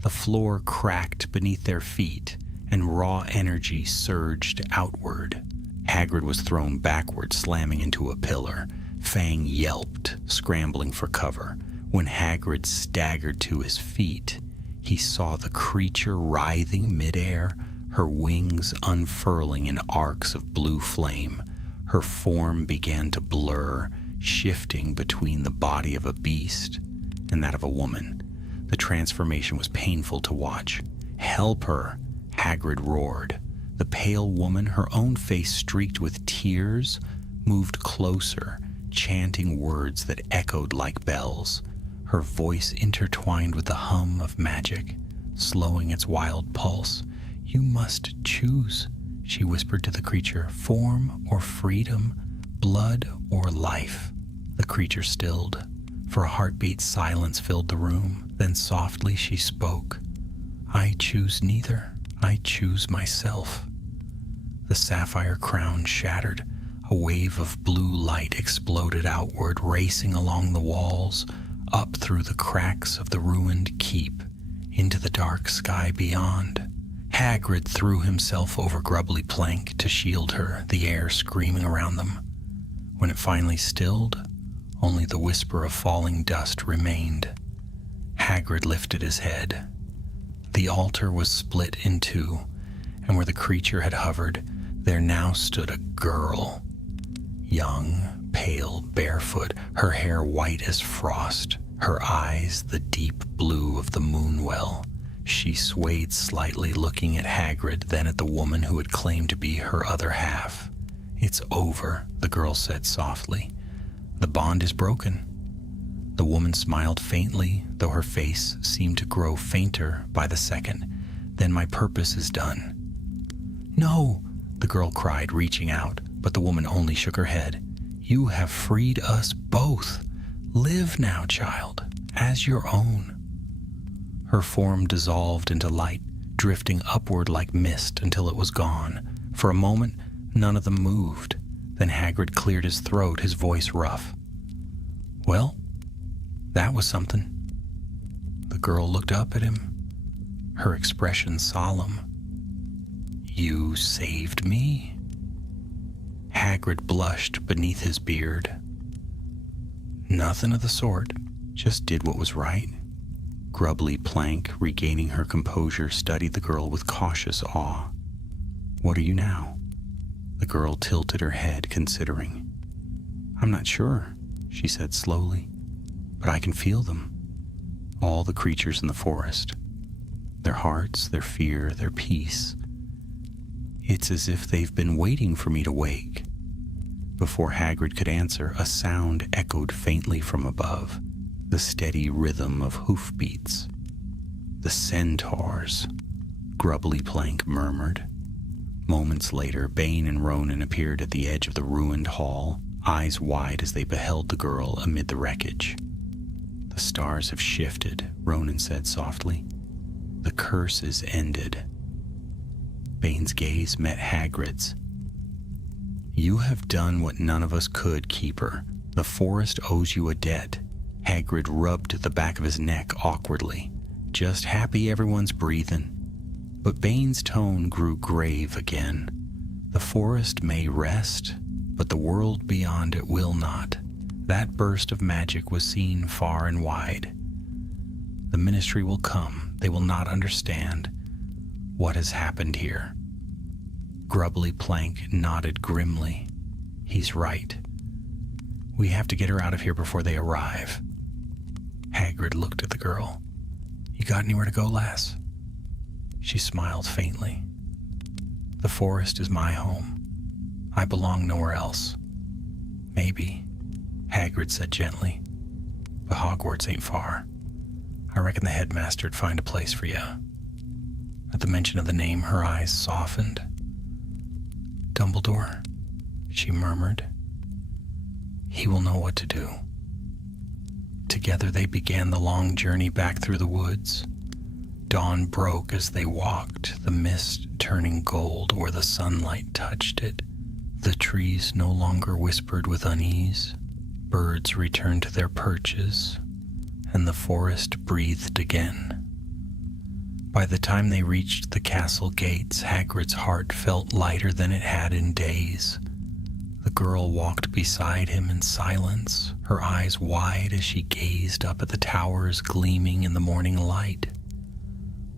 The floor cracked beneath their feet, and raw energy surged outward. Hagrid was thrown backward, slamming into a pillar. Fang yelped, scrambling for cover. When Hagrid staggered to his feet, he saw the creature writhing midair, her wings unfurling in arcs of blue flame. Her form began to blur, shifting between the body of a beast and that of a woman. The transformation was painful to watch. "Help her!" Hagrid roared. The pale woman, her own face streaked with tears, moved closer, chanting words that echoed like bells. Her voice intertwined with the hum of magic, slowing its wild pulse. "You must choose," she whispered to the creature, "form or freedom, blood or life." The creature stilled. For a heartbeat, silence filled the room. Then softly she spoke. "I choose neither. I choose myself." The sapphire crown shattered. A wave of blue light exploded outward, racing along the walls, up through the cracks of the ruined keep, into the dark sky beyond. Hagrid threw himself over Grubbly Plank to shield her, the air screaming around them. When it finally stilled, only the whisper of falling dust remained. Hagrid lifted his head. The altar was split in two, and where the creature had hovered, there now stood a girl. Young, pale, barefoot, her hair white as frost, her eyes the deep blue of the moonwell. She swayed slightly, looking at Hagrid, then at the woman who had claimed to be her other half. "It's over," the girl said softly. "The bond is broken." The woman smiled faintly, though her face seemed to grow fainter by the second. "Then my purpose is done." "No!" the girl cried, reaching out, but the woman only shook her head. "You have freed us both. Live now, child, as your own." Her form dissolved into light, drifting upward like mist until it was gone. For a moment, none of them moved. Then Hagrid cleared his throat, his voice rough. "Well, that was something." The girl looked up at him, her expression solemn. "You saved me?" Hagrid blushed beneath his beard. "Nothing of the sort, just did what was right." Grubbly Plank, regaining her composure, studied the girl with cautious awe. "What are you now?" The girl tilted her head, considering. "I'm not sure," she said slowly, "but I can feel them. All the creatures in the forest. Their hearts, their fear, their peace. It's as if they've been waiting for me to wake." Before Hagrid could answer, a sound echoed faintly from above, the steady rhythm of hoofbeats. "The centaurs," Grubbly Plank murmured. Moments later, Bane and Ronan appeared at the edge of the ruined hall, eyes wide as they beheld the girl amid the wreckage. "The stars have shifted," Ronan said softly. "The curse is ended." Bane's gaze met Hagrid's. "You have done what none of us could, Keeper. The forest owes you a debt." Hagrid rubbed the back of his neck awkwardly. "Just happy everyone's breathing." But Bane's tone grew grave again. "The forest may rest, but the world beyond it will not. That burst of magic was seen far and wide. The Ministry will come. They will not understand what has happened here." Grubbly Plank nodded grimly. "He's right. We have to get her out of here before they arrive." Hagrid looked at the girl. "You got anywhere to go, lass?" She smiled faintly. "The forest is my home. I belong nowhere else." "Maybe," Hagrid said gently, "but Hogwarts ain't far. I reckon the headmaster'd find a place for you." At the mention of the name, her eyes softened. "Dumbledore," she murmured. "He will know what to do." Together they began the long journey back through the woods. Dawn broke as they walked, the mist turning gold where the sunlight touched it. The trees no longer whispered with unease. Birds returned to their perches, and the forest breathed again. By the time they reached the castle gates, Hagrid's heart felt lighter than it had in days. The girl walked beside him in silence, her eyes wide as she gazed up at the towers gleaming in the morning light.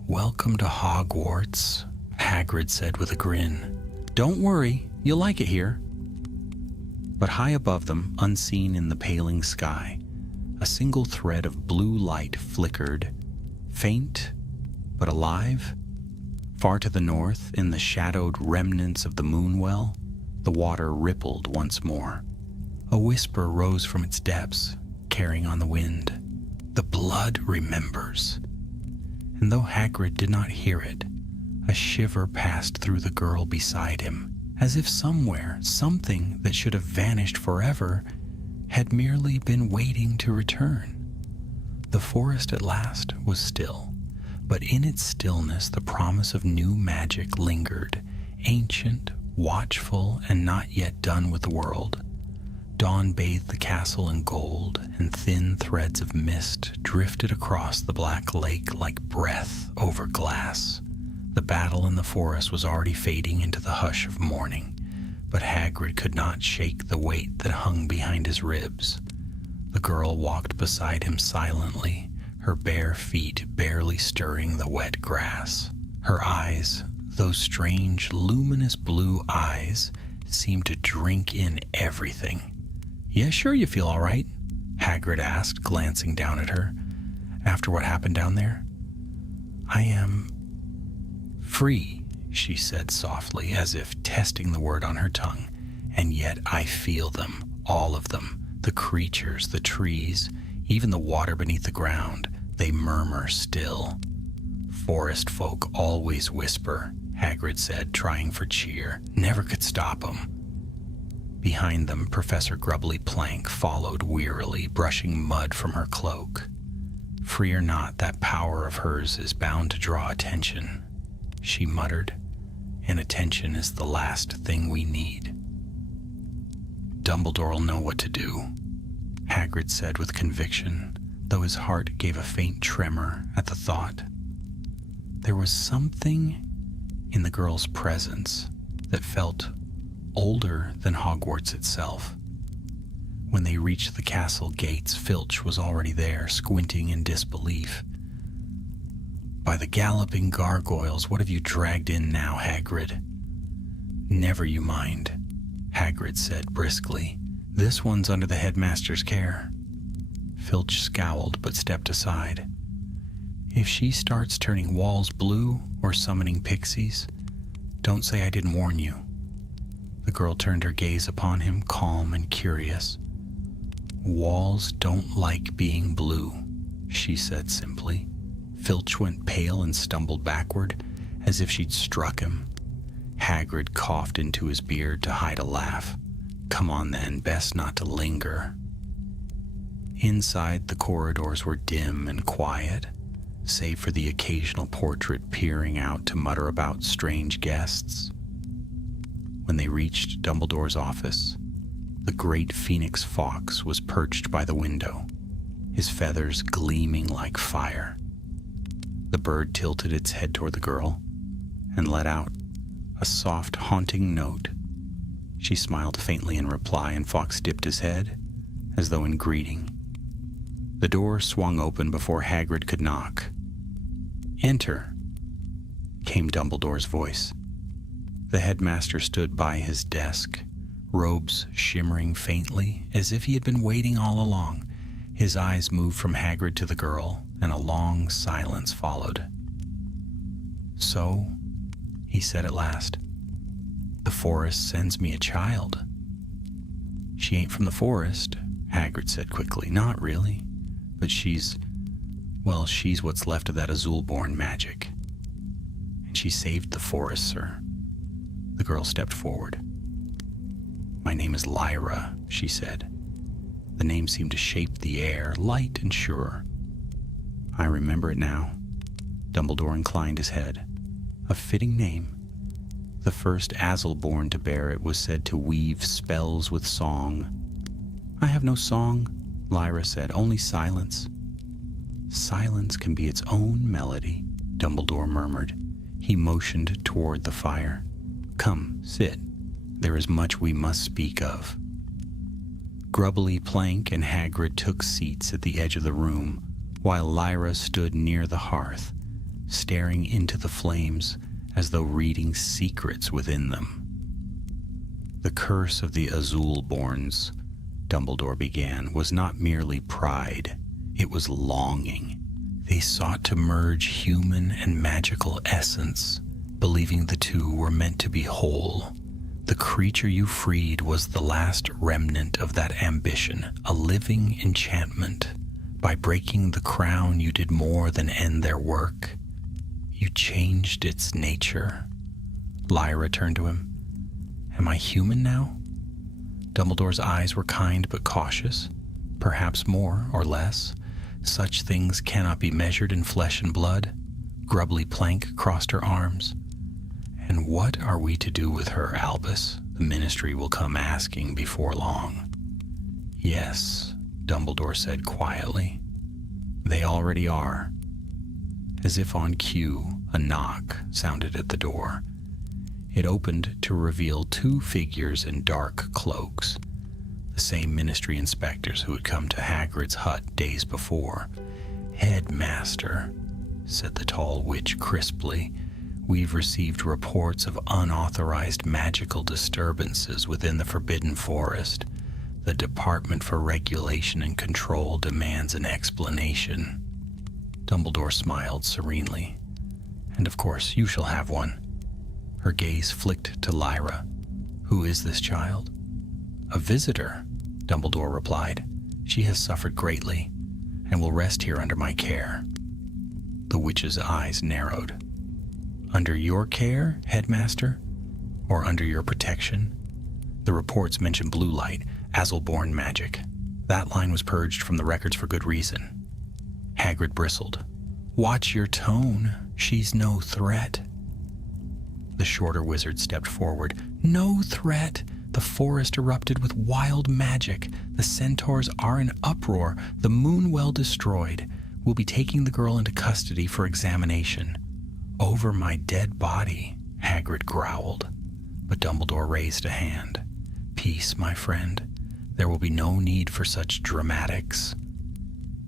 "Welcome to Hogwarts," Hagrid said with a grin. "Don't worry, you'll like it here." But high above them, unseen in the paling sky, a single thread of blue light flickered, faint but alive. Far to the north, in the shadowed remnants of the Moonwell, the water rippled once more. A whisper rose from its depths, carrying on the wind. "The blood remembers." And though Hagrid did not hear it, a shiver passed through the girl beside him, as if somewhere, something that should have vanished forever had merely been waiting to return. The forest at last was still, but in its stillness the promise of new magic lingered, ancient, watchful, and not yet done with the world. Dawn bathed the castle in gold, and thin threads of mist drifted across the black lake like breath over glass. The battle in the forest was already fading into the hush of morning, but Hagrid could not shake the weight that hung behind his ribs. The girl walked beside him silently, her bare feet barely stirring the wet grass. Her eyes, those strange, luminous blue eyes, seemed to drink in everything. "Yeah, sure you feel all right?" Hagrid asked, glancing down at her. "After what happened down there?" "I am free," she said softly, as if testing the word on her tongue. "And yet I feel them, all of them, the creatures, the trees, even the water beneath the ground. They murmur still." "Forest folk always whisper," Hagrid said, trying for cheer. "Never could stop 'em." Behind them, Professor Grubbly Plank followed wearily, brushing mud from her cloak. "Free or not, that power of hers is bound to draw attention," she muttered, "and attention is the last thing we need." "Dumbledore'll know what to do," Hagrid said with conviction, though his heart gave a faint tremor at the thought. There was something in the girl's presence that felt older than Hogwarts itself. When they reached the castle gates, Filch was already there, squinting in disbelief. "By the galloping gargoyles, what have you dragged in now, Hagrid?" "Never you mind," Hagrid said briskly. "This one's under the headmaster's care." Filch scowled but stepped aside. "If she starts turning walls blue or summoning pixies, don't say I didn't warn you." The girl turned her gaze upon him, calm and curious. "Walls don't like being blue," she said simply. Filch went pale and stumbled backward, as if she'd struck him. Hagrid coughed into his beard to hide a laugh. "Come on then, best not to linger." Inside, the corridors were dim and quiet, save for the occasional portrait peering out to mutter about strange guests. When they reached Dumbledore's office, the great phoenix fox was perched by the window, his feathers gleaming like fire. The bird tilted its head toward the girl and let out a soft, haunting note. She smiled faintly in reply, and Fox dipped his head, as though in greeting. The door swung open before Hagrid could knock. "Enter," came Dumbledore's voice. The headmaster stood by his desk, robes shimmering faintly, as if he had been waiting all along. His eyes moved from Hagrid to the girl, and a long silence followed. "So," he said at last, "the forest sends me a child." "She ain't from the forest," Hagrid said quickly. "Not really, but she's what's left of that Azul-born magic. And she saved the forest, sir." The girl stepped forward. "My name is Lyra," she said. The name seemed to shape the air, light and sure. "I remember it now." Dumbledore inclined his head. "A fitting name. The first Azul-born to bear it was said to weave spells with song." "I have no song," Lyra said, "only silence." "Silence can be its own melody," Dumbledore murmured. He motioned toward the fire. "Come, sit. There is much we must speak of." Grubbly Plank and Hagrid took seats at the edge of the room, while Lyra stood near the hearth, staring into the flames as though reading secrets within them. "The curse of the Azulborns," Dumbledore began, "was not merely pride, it was longing. They sought to merge human and magical essence, believing the two were meant to be whole. The creature you freed was the last remnant of that ambition, a living enchantment. By breaking the crown, you did more than end their work. You changed its nature." Lyra turned to him. "Am I human now?" Dumbledore's eyes were kind but cautious. "Perhaps more or less. Such things cannot be measured in flesh and blood." Grubbly Plank crossed her arms. "And what are we to do with her, Albus? The Ministry will come asking before long." "Yes," Dumbledore said quietly. "They already are." As if on cue, a knock sounded at the door. It opened to reveal two figures in dark cloaks, the same Ministry inspectors who had come to Hagrid's hut days before. "Headmaster," said the tall witch crisply, "we've received reports of unauthorized magical disturbances within the Forbidden Forest. The Department for Regulation and Control demands an explanation." Dumbledore smiled serenely. "And of course, you shall have one." Her gaze flicked to Lyra. "Who is this child?" "A visitor," Dumbledore replied. "She has suffered greatly, and will rest here under my care." The witch's eyes narrowed. "Under your care, Headmaster? Or under your protection? The reports mention blue light, Azulborn magic. That line was purged from the records for good reason." Hagrid bristled. "Watch your tone. She's no threat." The shorter wizard stepped forward. "No threat. The forest erupted with wild magic. The centaurs are in uproar. The moon well destroyed. We'll be taking the girl into custody for examination." "Over my dead body," Hagrid growled. But Dumbledore raised a hand. "Peace, my friend. There will be no need for such dramatics."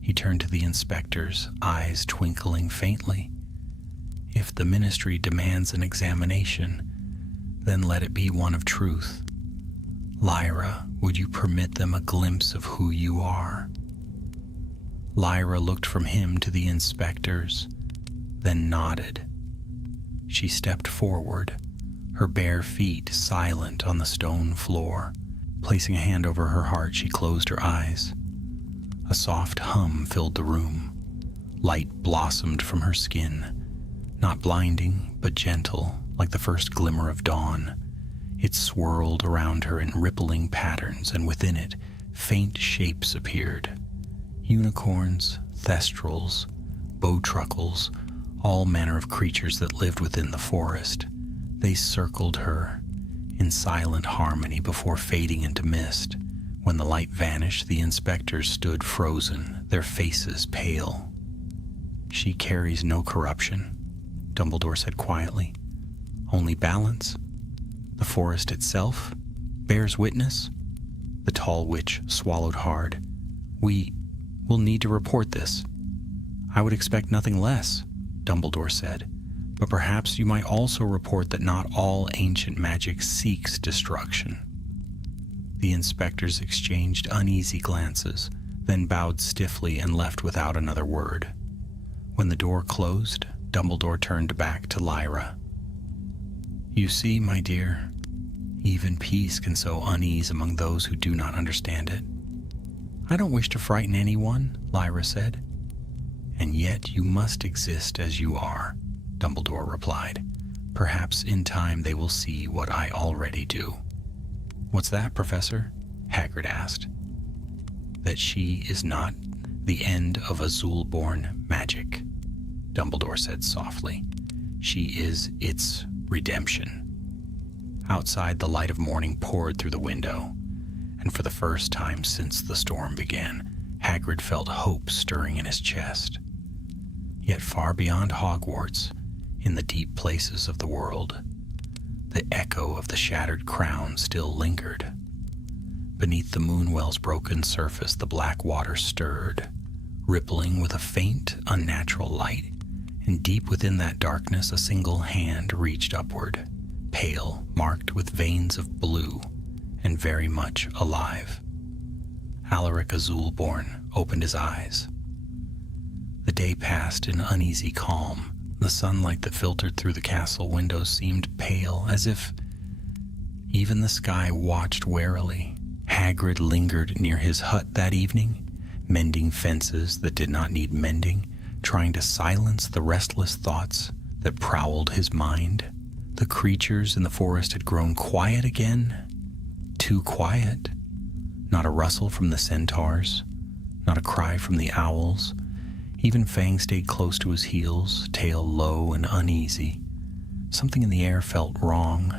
He turned to the inspectors, eyes twinkling faintly. "If the Ministry demands an examination, then let it be one of truth. Lyra, would you permit them a glimpse of who you are?" Lyra looked from him to the inspectors, then nodded. She stepped forward, her bare feet silent on the stone floor. Placing a hand over her heart, she closed her eyes. A soft hum filled the room. Light blossomed from her skin, not blinding, but gentle, like the first glimmer of dawn. It swirled around her in rippling patterns, and within it, faint shapes appeared. Unicorns, thestrals, bowtruckles, all manner of creatures that lived within the forest. They circled her in silent harmony before fading into mist. When the light vanished, the inspectors stood frozen, their faces pale. "She carries no corruption," Dumbledore said quietly. "Only balance. The forest itself bears witness." The tall witch swallowed hard. "We'll need to report this." "I would expect nothing less," Dumbledore said. "But perhaps you might also report that not all ancient magic seeks destruction." The inspectors exchanged uneasy glances, then bowed stiffly and left without another word. When the door closed, Dumbledore turned back to Lyra. "You see, my dear, even peace can sow unease among those who do not understand it." "I don't wish to frighten anyone," Lyra said. "And yet you must exist as you are," Dumbledore replied. "Perhaps in time they will see what I already do." "What's that, Professor?" Hagrid asked. "That she is not the end of Azulborn magic," Dumbledore said softly. "She is its redemption." Outside, the light of morning poured through the window, and for the first time since the storm began, Hagrid felt hope stirring in his chest. Yet far beyond Hogwarts, in the deep places of the world, the echo of the shattered crown still lingered. Beneath the Moonwell's broken surface, the black water stirred, rippling with a faint, unnatural light, and deep within that darkness a single hand reached upward, pale, marked with veins of blue, and very much alive. Alaric Azulborn opened his eyes. The day passed in uneasy calm. The sunlight that filtered through the castle windows seemed pale, as if even the sky watched warily. Hagrid lingered near his hut that evening, mending fences that did not need mending, trying to silence the restless thoughts that prowled his mind. The creatures in the forest had grown quiet again, too quiet. Not a rustle from the centaurs, not a cry from the owls. Even Fang stayed close to his heels, tail low and uneasy. Something in the air felt wrong.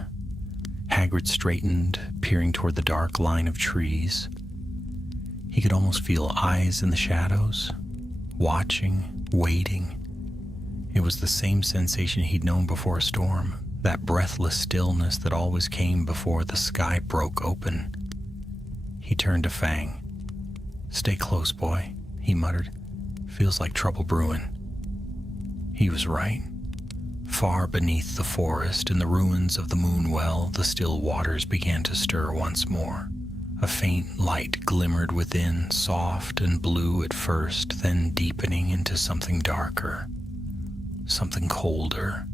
Hagrid straightened, peering toward the dark line of trees. He could almost feel eyes in the shadows, watching, waiting. It was the same sensation he'd known before a storm, that breathless stillness that always came before the sky broke open. He turned to Fang. "Stay close, boy," he muttered. "Feels like trouble brewing." He was right. Far beneath the forest, in the ruins of the Moonwell, the still waters began to stir once more. A faint light glimmered within, soft and blue at first, then deepening into something darker, something colder.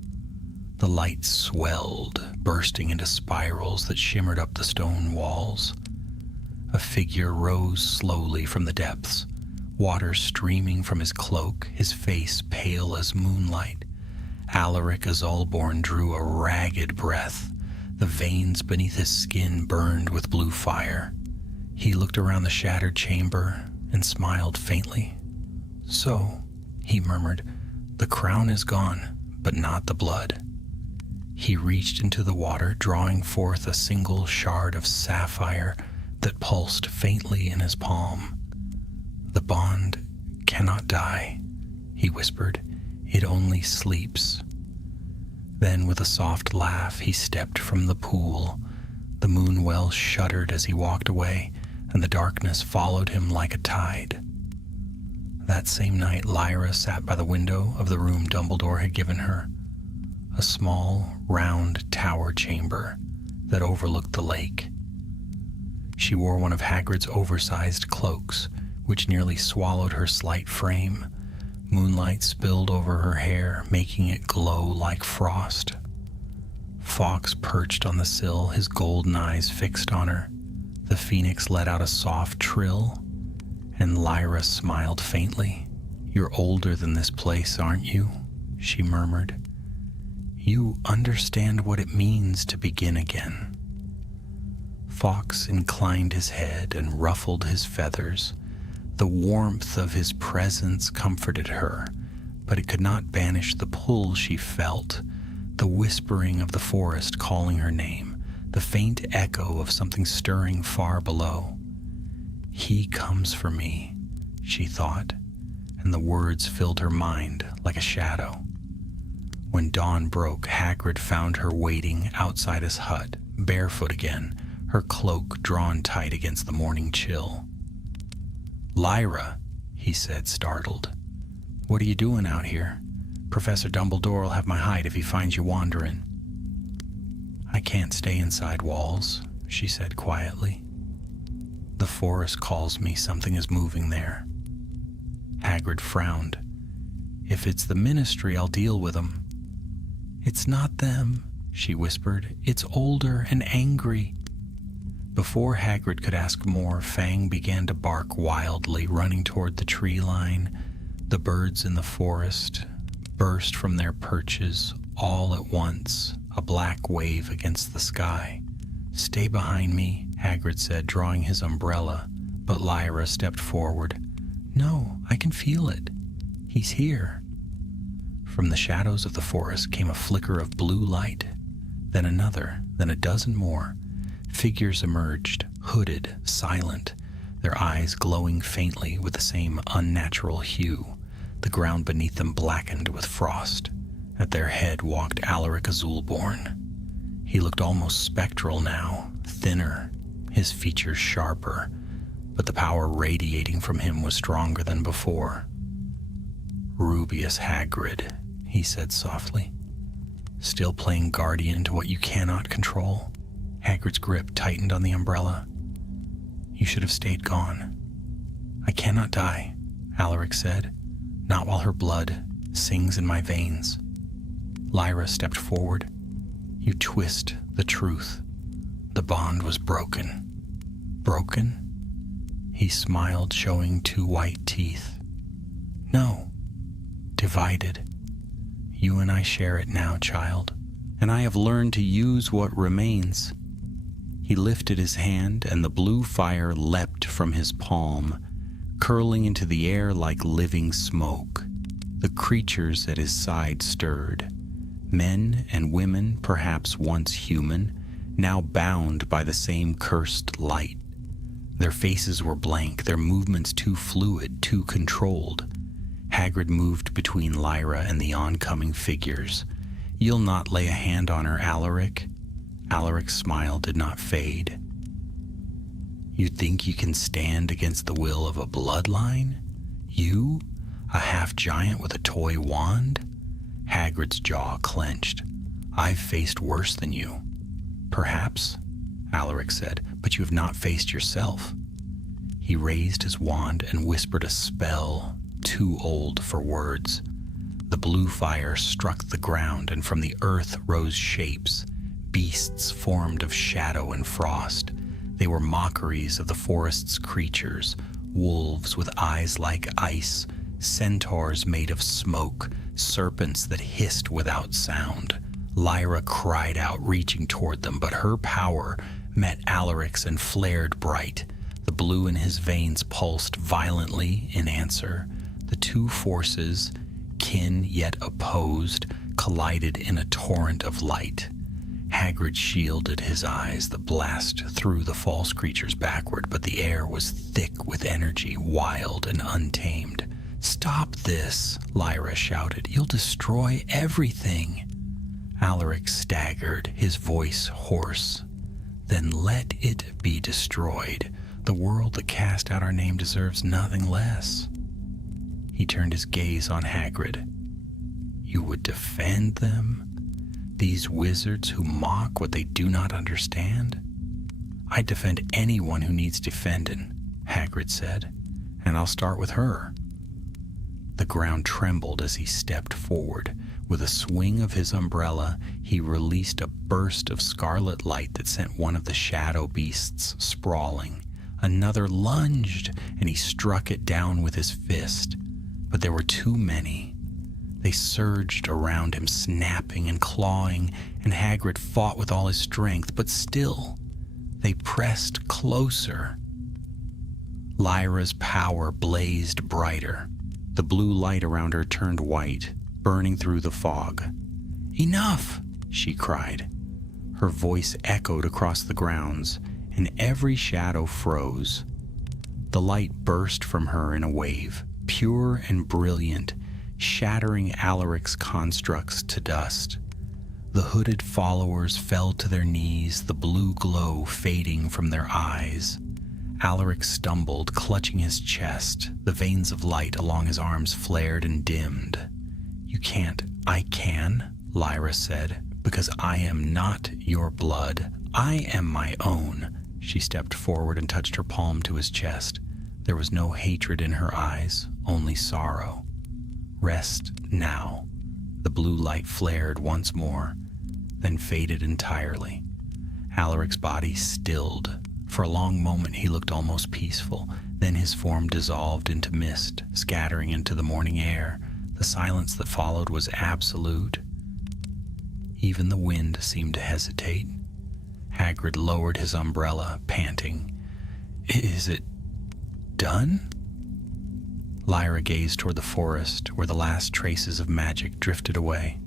The light swelled, bursting into spirals that shimmered up the stone walls. A figure rose slowly from the depths, water streaming from his cloak, his face pale as moonlight. Alaric Azulborn drew a ragged breath. The veins beneath his skin burned with blue fire. He looked around the shattered chamber and smiled faintly. "So," he murmured, "the crown is gone, but not the blood." He reached into the water, drawing forth a single shard of sapphire that pulsed faintly in his palm. "The bond cannot die," he whispered. "It only sleeps." Then, with a soft laugh, he stepped from the pool. The Moonwell shuddered as he walked away, and the darkness followed him like a tide. That same night, Lyra sat by the window of the room Dumbledore had given her, a small, round tower chamber that overlooked the lake. She wore one of Hagrid's oversized cloaks, which nearly swallowed her slight frame. Moonlight spilled over her hair, making it glow like frost. Fawkes perched on the sill, his golden eyes fixed on her. The phoenix let out a soft trill, and Lyra smiled faintly. "You're older than this place, aren't you?" she murmured. "You understand what it means to begin again." Fawkes inclined his head and ruffled his feathers. The warmth of his presence comforted her, but it could not banish the pull she felt, the whispering of the forest calling her name, the faint echo of something stirring far below. "He comes for me," she thought, and the words filled her mind like a shadow. When dawn broke, Hagrid found her waiting outside his hut, barefoot again, her cloak drawn tight against the morning chill. "Lyra," he said, startled. "What are you doing out here? Professor Dumbledore will have my hide if he finds you wandering." "I can't stay inside walls," she said quietly. "The forest calls me. Something is moving there." Hagrid frowned. "If it's the Ministry, I'll deal with them." "It's not them," she whispered. "It's older and angry." Before Hagrid could ask more, Fang began to bark wildly, running toward the tree line. The birds in the forest burst from their perches all at once, a black wave against the sky. "Stay behind me," Hagrid said, drawing his umbrella, but Lyra stepped forward. "No, I can feel it. He's here." From the shadows of the forest came a flicker of blue light, then another, then a dozen more. Figures emerged, hooded, silent, their eyes glowing faintly with the same unnatural hue. The ground beneath them blackened with frost. At their head walked Alaric Azulborn. He looked almost spectral now, thinner, his features sharper, but the power radiating from him was stronger than before. "Rubius Hagrid," he said softly. "Still playing guardian to what you cannot control?" Hagrid's grip tightened on the umbrella. "You should have stayed gone." "I cannot die," Alaric said. "Not while her blood sings in my veins." Lyra stepped forward. "You twist the truth. The bond was broken." "Broken?" He smiled, showing 2 white teeth. "No, divided. You and I share it now, child, and I have learned to use what remains." He lifted his hand, and the blue fire leapt from his palm, curling into the air like living smoke. The creatures at his side stirred. Men and women, perhaps once human, now bound by the same cursed light. Their faces were blank, their movements too fluid, too controlled. Hagrid moved between Lyra and the oncoming figures. "You'll not lay a hand on her, Alaric?" Alaric's smile did not fade. "You think you can stand against the will of a bloodline? You, a half-giant with a toy wand?" Hagrid's jaw clenched. "I've faced worse than you." "Perhaps," Alaric said, "but you have not faced yourself." He raised his wand and whispered a spell too old for words. The blue fire struck the ground, and from the earth rose shapes, beasts formed of shadow and frost. They were mockeries of the forest's creatures, wolves with eyes like ice, centaurs made of smoke, serpents that hissed without sound. Lyra cried out, reaching toward them, but her power met Alaric's and flared bright. The blue in his veins pulsed violently in answer. The 2 forces, kin yet opposed, collided in a torrent of light. Hagrid shielded his eyes. The blast threw the false creatures backward, but the air was thick with energy, wild and untamed. "Stop this," Lyra shouted. "You'll destroy everything." Alaric staggered, his voice hoarse. "Then let it be destroyed. The world that cast out our name deserves nothing less." He turned his gaze on Hagrid. "You would defend them? These wizards who mock what they do not understand?" "I'd defend anyone who needs defending," Hagrid said, "and I'll start with her." The ground trembled as he stepped forward. With a swing of his umbrella, he released a burst of scarlet light that sent one of the shadow beasts sprawling. Another lunged, and he struck it down with his fist. But there were too many. They surged around him, snapping and clawing, and Hagrid fought with all his strength, but still, they pressed closer. Lyra's power blazed brighter. The blue light around her turned white, burning through the fog. "Enough!" she cried. Her voice echoed across the grounds, and every shadow froze. The light burst from her in a wave, pure and brilliant, shattering Alaric's constructs to dust. The hooded followers fell to their knees, the blue glow fading from their eyes. Alaric stumbled, clutching his chest. The veins of light along his arms flared and dimmed. "You can't." "I can," Lyra said, "because I am not your blood. I am my own." She stepped forward and touched her palm to his chest. There was no hatred in her eyes, only sorrow. "Rest now." The blue light flared once more, then faded entirely. Alaric's body stilled. For a long moment he looked almost peaceful. Then his form dissolved into mist, scattering into the morning air. The silence that followed was absolute. Even the wind seemed to hesitate. Hagrid lowered his umbrella, panting. "Is it done?" Lyra gazed toward the forest, where the last traces of magic drifted away.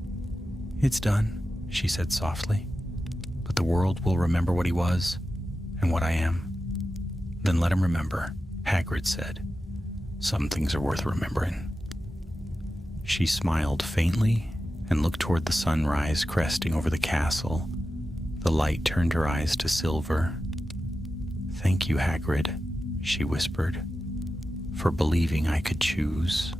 "It's done," she said softly. "But the world will remember what he was, and what I am." "Then let him remember," Hagrid said. "Some things are worth remembering." She smiled faintly and looked toward the sunrise cresting over the castle. The light turned her eyes to silver. "Thank you, Hagrid," she whispered, "for believing I could choose."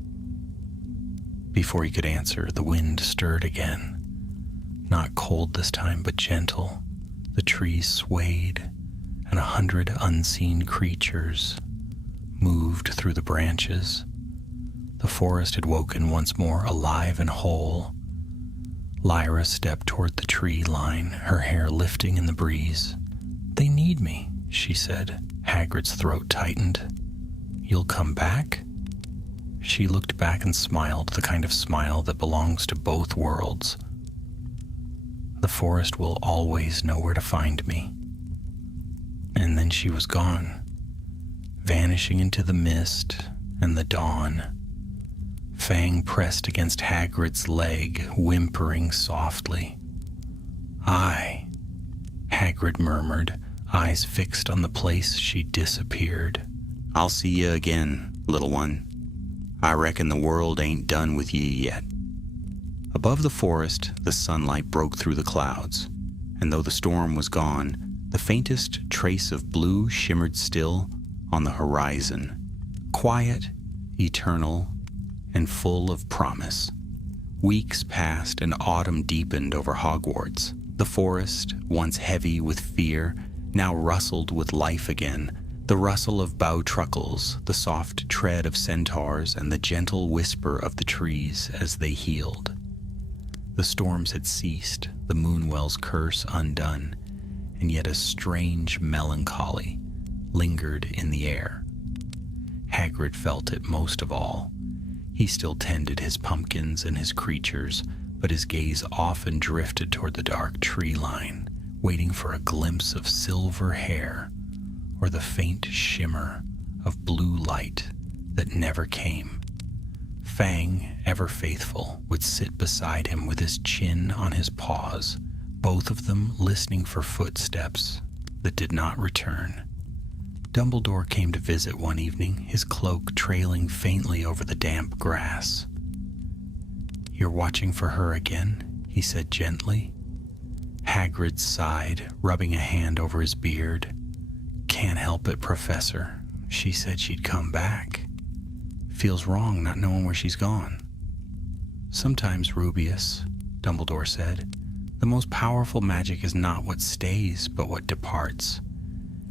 Before he could answer, the wind stirred again. Not cold this time, but gentle. The trees swayed, and 100 unseen creatures moved through the branches. The forest had woken once more, alive and whole. Lyra stepped toward the tree line, her hair lifting in the breeze. "They need me," she said. Hagrid's throat tightened. "You'll come back?" She looked back and smiled, the kind of smile that belongs to both worlds. "The forest will always know where to find me." And then she was gone, vanishing into the mist and the dawn. Fang pressed against Hagrid's leg, whimpering softly. "Aye," Hagrid murmured, eyes fixed on the place she disappeared. "I'll see you again, little one. I reckon the world ain't done with ye yet." Above the forest, the sunlight broke through the clouds, and though the storm was gone, the faintest trace of blue shimmered still on the horizon, quiet, eternal, and full of promise. Weeks passed and autumn deepened over Hogwarts. The forest, once heavy with fear, now rustled with life again, the rustle of bough truckles, the soft tread of centaurs, and the gentle whisper of the trees as they healed. The storms had ceased, the Moonwell's curse undone, and yet a strange melancholy lingered in the air. Hagrid felt it most of all. He still tended his pumpkins and his creatures, but his gaze often drifted toward the dark tree line, waiting for a glimpse of silver hair or the faint shimmer of blue light that never came. Fang, ever faithful, would sit beside him with his chin on his paws, both of them listening for footsteps that did not return. Dumbledore came to visit one evening, his cloak trailing faintly over the damp grass. "You're watching for her again?" he said gently. Hagrid sighed, rubbing a hand over his beard. "Can't help it, Professor. She said she'd come back. Feels wrong not knowing where she's gone." "Sometimes, Rubius," Dumbledore said, "the most powerful magic is not what stays, but what departs.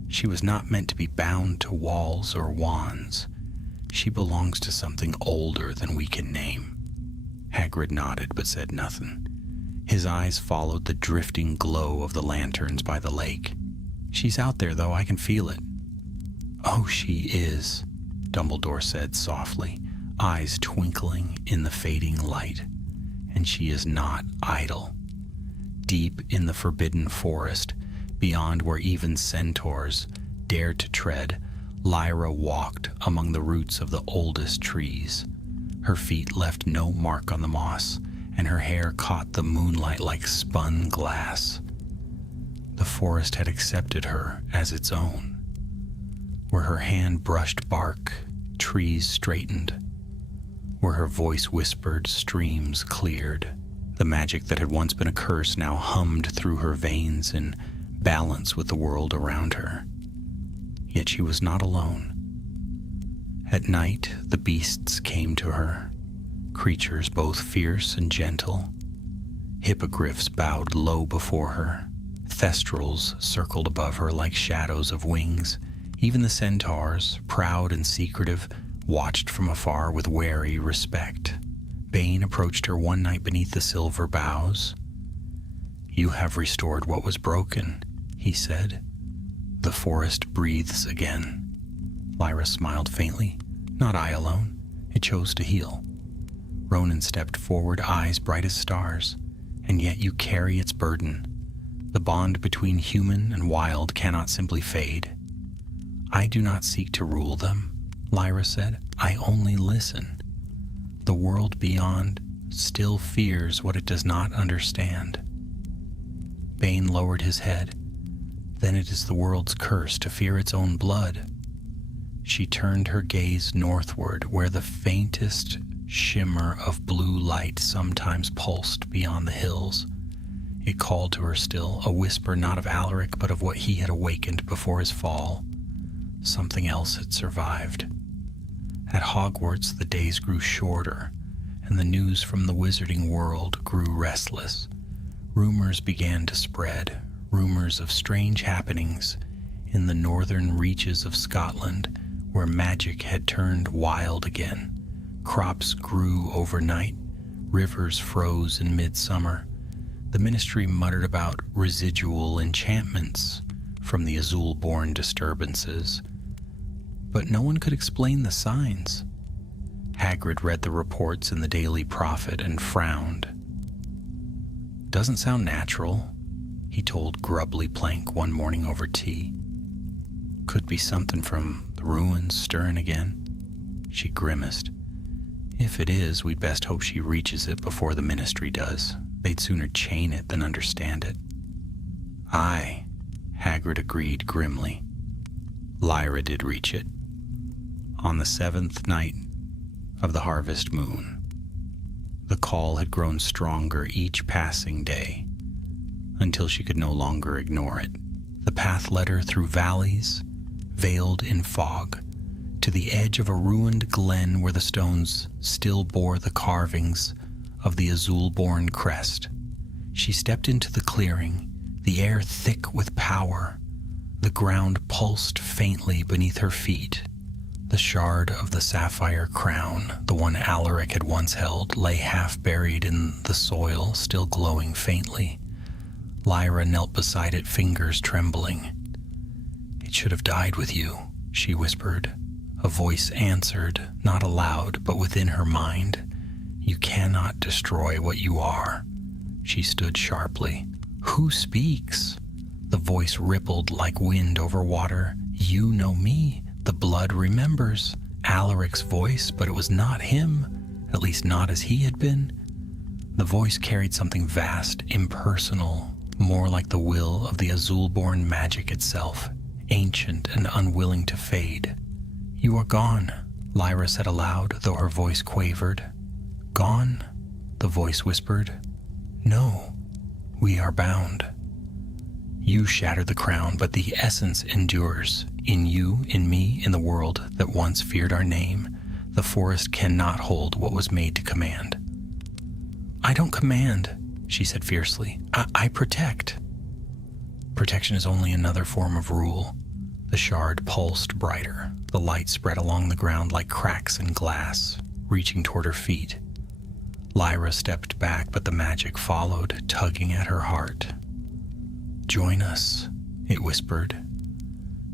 She was not meant to be bound to walls or wands. She belongs to something older than we can name." Hagrid nodded but said nothing. His eyes followed the drifting glow of the lanterns by the lake. "She's out there, though. I can feel it." "Oh, she is," Dumbledore said softly, eyes twinkling in the fading light. "And she is not idle. Deep in the forbidden forest, beyond where even centaurs dared to tread, Lyra walked among the roots of the oldest trees. Her feet left no mark on the moss, and her hair caught the moonlight like spun glass. The forest had accepted her as its own. Where her hand brushed bark, trees straightened. Where her voice whispered, streams cleared. The magic that had once been a curse now hummed through her veins in balance with the world around her. Yet she was not alone. At night, the beasts came to her, creatures both fierce and gentle. Hippogriffs bowed low before her. Thestrals circled above her like shadows of wings. Even the centaurs, proud and secretive, watched from afar with wary respect. Bane approached her one night beneath the silver boughs. "You have restored what was broken," he said. "The forest breathes again." Lyra smiled faintly. "Not I alone. It chose to heal." Ronan stepped forward, eyes bright as stars. "And yet you carry its burden. The bond between human and wild cannot simply fade." "I do not seek to rule them," Lyra said. "I only listen. The world beyond still fears what it does not understand." Bane lowered his head. "Then it is the world's curse to fear its own blood." She turned her gaze northward, where the faintest shimmer of blue light sometimes pulsed beyond the hills. It called to her still, a whisper not of Alaric, but of what he had awakened before his fall. Something else had survived. At Hogwarts, the days grew shorter, and the news from the wizarding world grew restless. Rumors began to spread, rumors of strange happenings in the northern reaches of Scotland, where magic had turned wild again. Crops grew overnight, rivers froze in midsummer. The ministry muttered about residual enchantments from the Azul-born disturbances, but no one could explain the signs. Hagrid read the reports in the Daily Prophet and frowned. "Doesn't sound natural," he told Grubbly Plank one morning over tea. "Could be something from the ruins stirring again." She grimaced. "If it is, we'd best hope she reaches it before the ministry does. They'd sooner chain it than understand it." "Aye," Hagrid agreed grimly. Lyra did reach it. On the 7th night of the harvest moon. The call had grown stronger each passing day, until she could no longer ignore it. The path led her through valleys, veiled in fog, to the edge of a ruined glen where the stones still bore the carvings of the Azul-born crest. She stepped into the clearing, the air thick with power. The ground pulsed faintly beneath her feet. The shard of the sapphire crown, the one Alaric had once held, lay half buried in the soil, still glowing faintly. Lyra knelt beside it, fingers trembling. "It should have died with you," she whispered. A voice answered, not aloud, but within her mind. "You cannot destroy what you are." She stood sharply. "Who speaks?" The voice rippled like wind over water. "You know me. The blood remembers." Alaric's voice, but it was not him, at least not as he had been. The voice carried something vast, impersonal, more like the will of the Azul-born magic itself, ancient and unwilling to fade. "You are gone," Lyra said aloud, though her voice quavered. "Gone?" the voice whispered. "No, we are bound. You shattered the crown, but the essence endures. In you, in me, in the world that once feared our name, the forest cannot hold what was made to command." "I don't command," she said fiercely. I protect." "Protection is only another form of rule." The shard pulsed brighter. The light spread along the ground like cracks in glass, reaching toward her feet. Lyra stepped back, but the magic followed, tugging at her heart. "Join us," it whispered.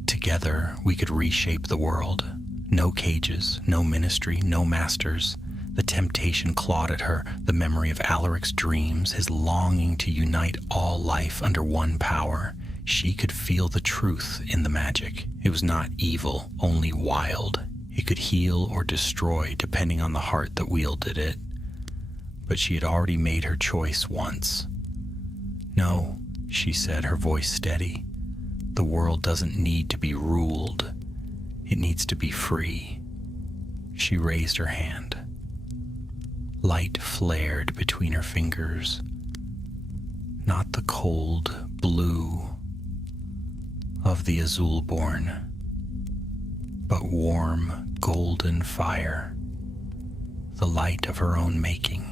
"Together we could reshape the world. No cages, no ministry, no masters." The temptation clawed at her, the memory of Alaric's dreams, his longing to unite all life under one power. She could feel the truth in the magic. It was not evil, only wild. It could heal or destroy depending on the heart that wielded it. But she had already made her choice once. "No," she said, her voice steady. "The world doesn't need to be ruled. It needs to be free." She raised her hand. Light flared between her fingers. Not the cold blue of the Azul-born, but warm golden fire, the light of her own making.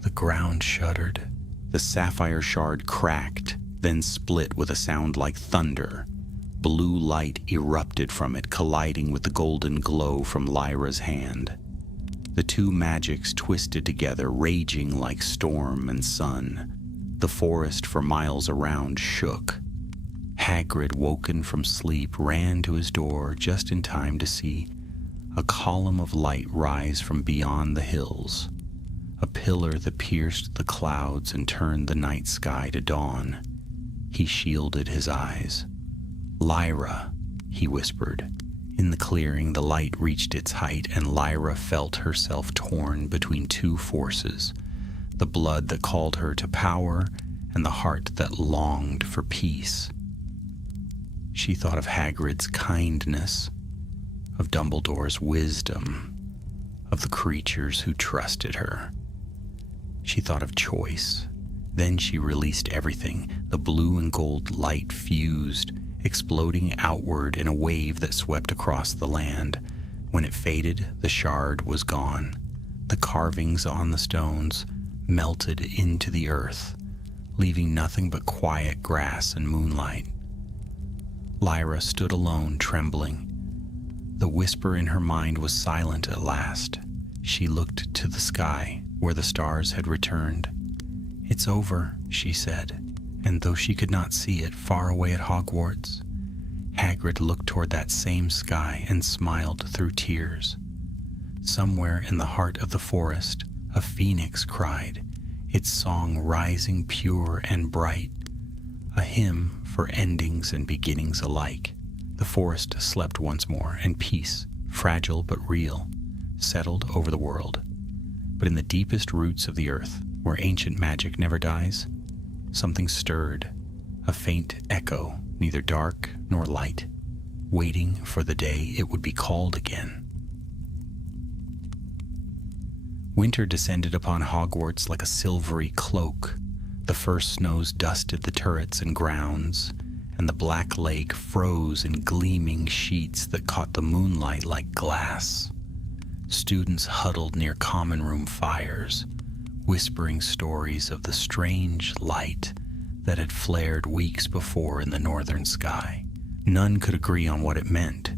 The ground shuddered. The sapphire shard cracked, then split with a sound like thunder. Blue light erupted from it, colliding with the golden glow from Lyra's hand. The two magics twisted together, raging like storm and sun. The forest for miles around shook. Hagrid, woken from sleep, ran to his door just in time to see a column of light rise from beyond the hills, a pillar that pierced the clouds and turned the night sky to dawn. He shielded his eyes. "Lyra," he whispered. In the clearing, the light reached its height, and Lyra felt herself torn between two forces, the blood that called her to power and the heart that longed for peace. She thought of Hagrid's kindness, of Dumbledore's wisdom, of the creatures who trusted her. She thought of choice. Then she released everything. The blue and gold light fused, exploding outward in a wave that swept across the land. When it faded, the shard was gone. The carvings on the stones melted into the earth, leaving nothing but quiet grass and moonlight. Lyra stood alone, trembling. The whisper in her mind was silent at last. She looked to the sky, where the stars had returned. "It's over," she said, and though she could not see it far away at Hogwarts, Hagrid looked toward that same sky and smiled through tears. Somewhere in the heart of the forest, a phoenix cried, its song rising pure and bright, a hymn for endings and beginnings alike. The forest slept once more, and peace, fragile but real, settled over the world. But in the deepest roots of the earth, where ancient magic never dies, something stirred, a faint echo, neither dark nor light, waiting for the day it would be called again. Winter descended upon Hogwarts like a silvery cloak. The first snows dusted the turrets and grounds, and the black lake froze in gleaming sheets that caught the moonlight like glass. Students huddled near common room fires, whispering stories of the strange light that had flared weeks before in the northern sky. None could agree on what it meant.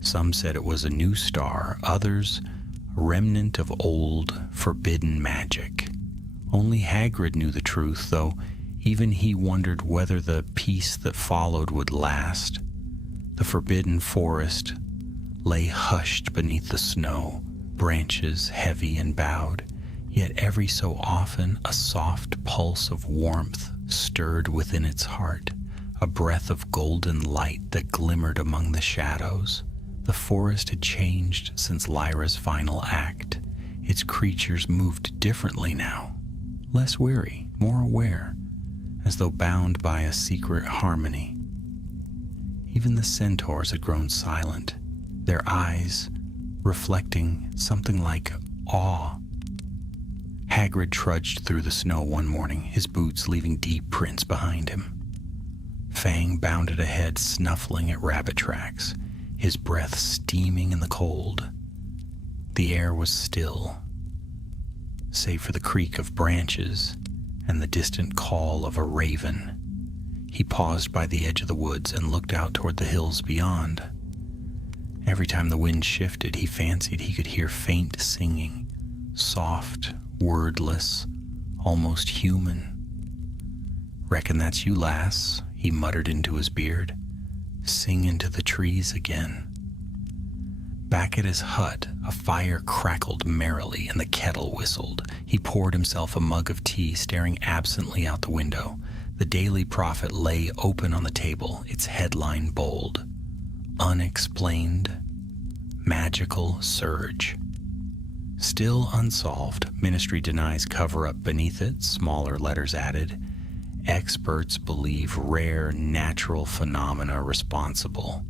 Some said it was a new star, others a remnant of old, forbidden magic. Only Hagrid knew the truth, though even he wondered whether the peace that followed would last. The forbidden forest lay hushed beneath the snow, branches heavy and bowed, yet every so often a soft pulse of warmth stirred within its heart, a breath of golden light that glimmered among the shadows. The forest had changed since Lyra's final act. Its creatures moved differently now, less weary, more aware, as though bound by a secret harmony. Even the centaurs had grown silent, their eyes reflecting something like awe. Hagrid trudged through the snow one morning, his boots leaving deep prints behind him. Fang bounded ahead, snuffling at rabbit tracks, his breath steaming in the cold. The air was still, save for the creak of branches and the distant call of a raven. He paused by the edge of the woods and looked out toward the hills beyond. Every time the wind shifted, he fancied he could hear faint singing, soft, wordless, almost human. "Reckon that's you, lass," he muttered into his beard. "Sing into the trees again." Back at his hut, a fire crackled merrily and the kettle whistled. He poured himself a mug of tea, staring absently out the window. The Daily Prophet lay open on the table, its headline bold. Unexplained, magical surge. Still unsolved, Ministry denies cover-up beneath it, smaller letters added. Experts believe rare natural phenomena responsible.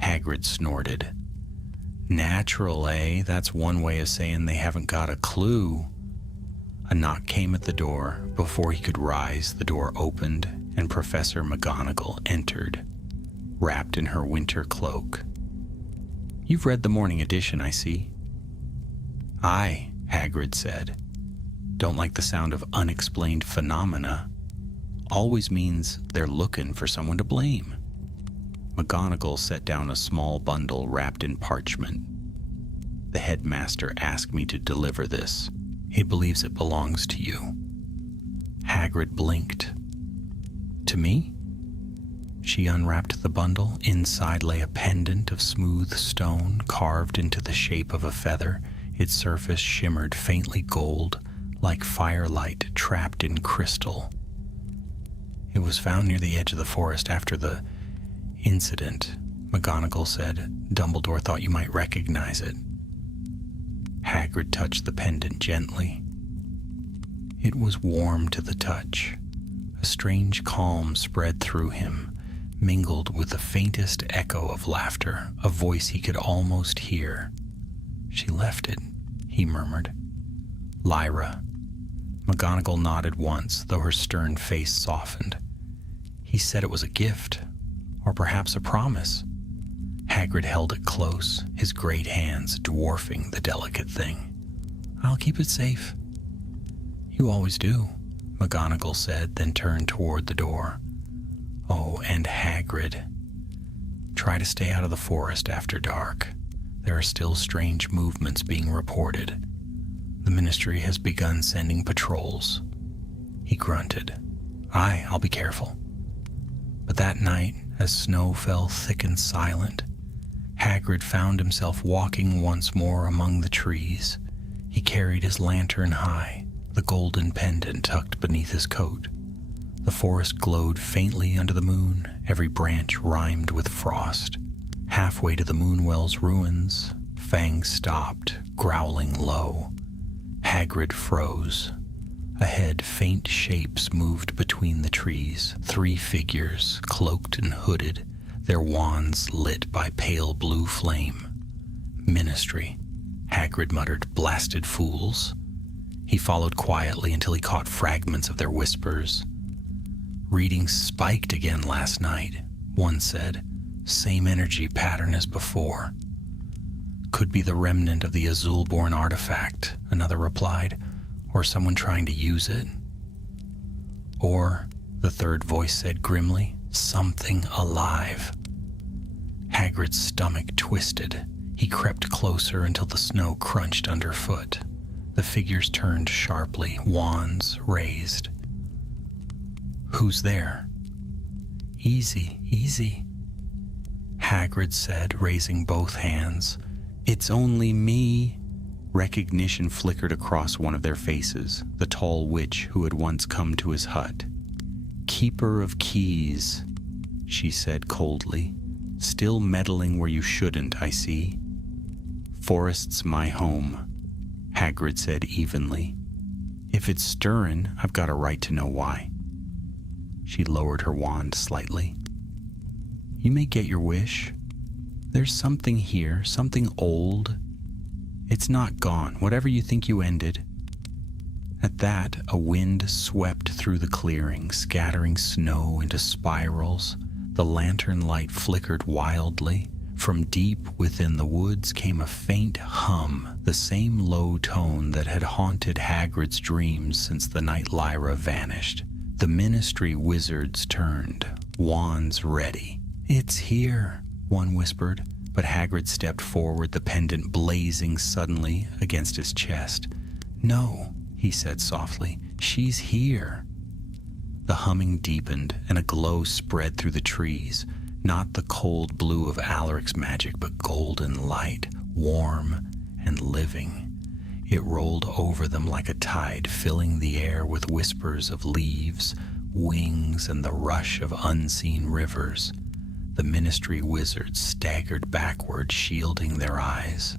Hagrid snorted. Natural, eh? That's one way of saying they haven't got a clue. A knock came at the door. Before he could rise, the door opened and Professor McGonagall entered, wrapped in her winter cloak. "You've read the morning edition, I see." "Aye," Hagrid said. "Don't like the sound of unexplained phenomena. Always means they're looking for someone to blame." McGonagall set down a small bundle wrapped in parchment. "The headmaster asked me to deliver this. He believes it belongs to you." Hagrid blinked. "To me?" She unwrapped the bundle. Inside lay a pendant of smooth stone carved into the shape of a feather. Its surface shimmered faintly gold, like firelight trapped in crystal. "It was found near the edge of the forest after the incident," McGonagall said. "Dumbledore thought you might recognize it." Hagrid touched the pendant gently. It was warm to the touch. A strange calm spread through him, mingled with the faintest echo of laughter, a voice he could almost hear. She left it, he murmured. Lyra. McGonagall nodded once, though her stern face softened. He said it was a gift, or perhaps a promise. Hagrid held it close, his great hands dwarfing the delicate thing. I'll keep it safe. You always do, McGonagall said, then turned toward the door. Oh, and Hagrid. Try to stay out of the forest after dark. There are still strange movements being reported. The Ministry has begun sending patrols. He grunted. Aye, I'll be careful. But that night, as snow fell thick and silent, Hagrid found himself walking once more among the trees. He carried his lantern high, the golden pendant tucked beneath his coat. The forest glowed faintly under the moon, every branch rhymed with frost. Halfway to the Moonwell's ruins, Fang stopped, growling low. Hagrid froze. Ahead, faint shapes moved between the trees, 3 figures, cloaked and hooded, their wands lit by pale blue flame. Ministry, Hagrid muttered, blasted fools. He followed quietly until he caught fragments of their whispers. Readings spiked again last night, one said. Same energy pattern as before. Could be the remnant of the Azulborn artifact, another replied, or someone trying to use it. Or, the third voice said grimly, something alive. Hagrid's stomach twisted. He crept closer until the snow crunched underfoot. The figures turned sharply, wands raised. Who's there? Easy, easy, Hagrid said, raising both hands. It's only me. Recognition flickered across one of their faces, the tall witch who had once come to his hut. Keeper of keys, she said coldly. Still meddling where you shouldn't, I see. Forest's my home, Hagrid said evenly. If it's stirring, I've got a right to know why. She lowered her wand slightly. You may get your wish. There's something here, something old. It's not gone, whatever you think you ended. At that, a wind swept through the clearing, scattering snow into spirals. The lantern light flickered wildly. From deep within the woods came a faint hum, the same low tone that had haunted Hagrid's dreams since the night Lyra vanished. The Ministry wizards turned, wands ready. It's here, one whispered, but Hagrid stepped forward, the pendant blazing suddenly against his chest. No, he said softly, she's here. The humming deepened, and a glow spread through the trees, not the cold blue of Alaric's magic, but golden light, warm and living. It rolled over them like a tide, filling the air with whispers of leaves, wings, and the rush of unseen rivers. The Ministry wizards staggered backward, shielding their eyes.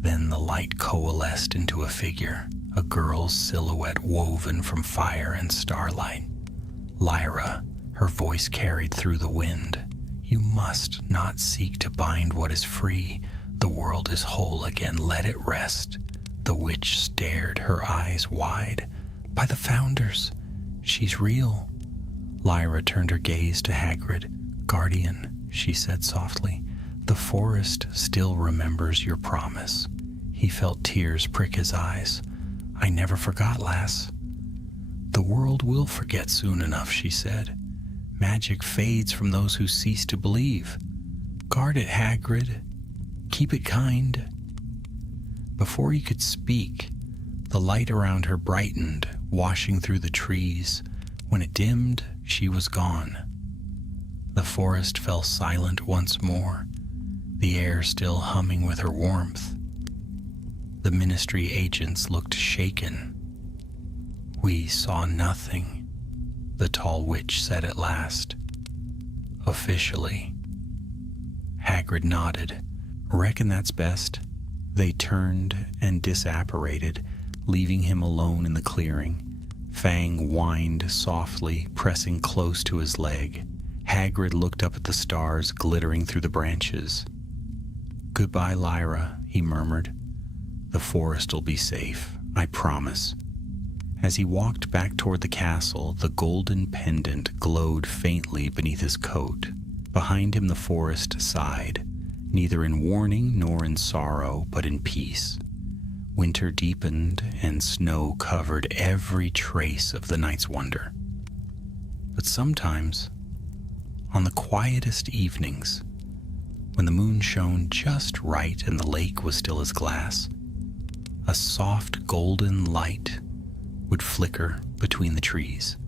Then the light coalesced into a figure, a girl's silhouette woven from fire and starlight. Lyra, her voice carried through the wind. You must not seek to bind what is free. The world is whole again. Let it rest. The witch stared, her eyes wide. By the Founders, she's real. Lyra turned her gaze to Hagrid. Guardian, she said softly, the forest still remembers your promise. He felt tears prick his eyes. I never forgot, lass. The world will forget soon enough, she said. Magic fades from those who cease to believe. Guard it, Hagrid. Keep it kind. Before he could speak, the light around her brightened, washing through the trees. When it dimmed, she was gone. The forest fell silent once more, the air still humming with her warmth. The Ministry agents looked shaken. We saw nothing, the tall witch said at last. Officially. Hagrid nodded. Reckon that's best. They turned and disapparated, leaving him alone in the clearing. Fang whined softly, pressing close to his leg. Hagrid looked up at the stars glittering through the branches. Goodbye, Lyra, he murmured. The forest'll be safe, I promise." As he walked back toward the castle, the golden pendant glowed faintly beneath his coat. Behind him the forest sighed, neither in warning nor in sorrow, but in peace. Winter deepened and snow covered every trace of the night's wonder. But sometimes, on the quietest evenings, when the moon shone just right and the lake was still as glass, a soft golden light would flicker between the trees,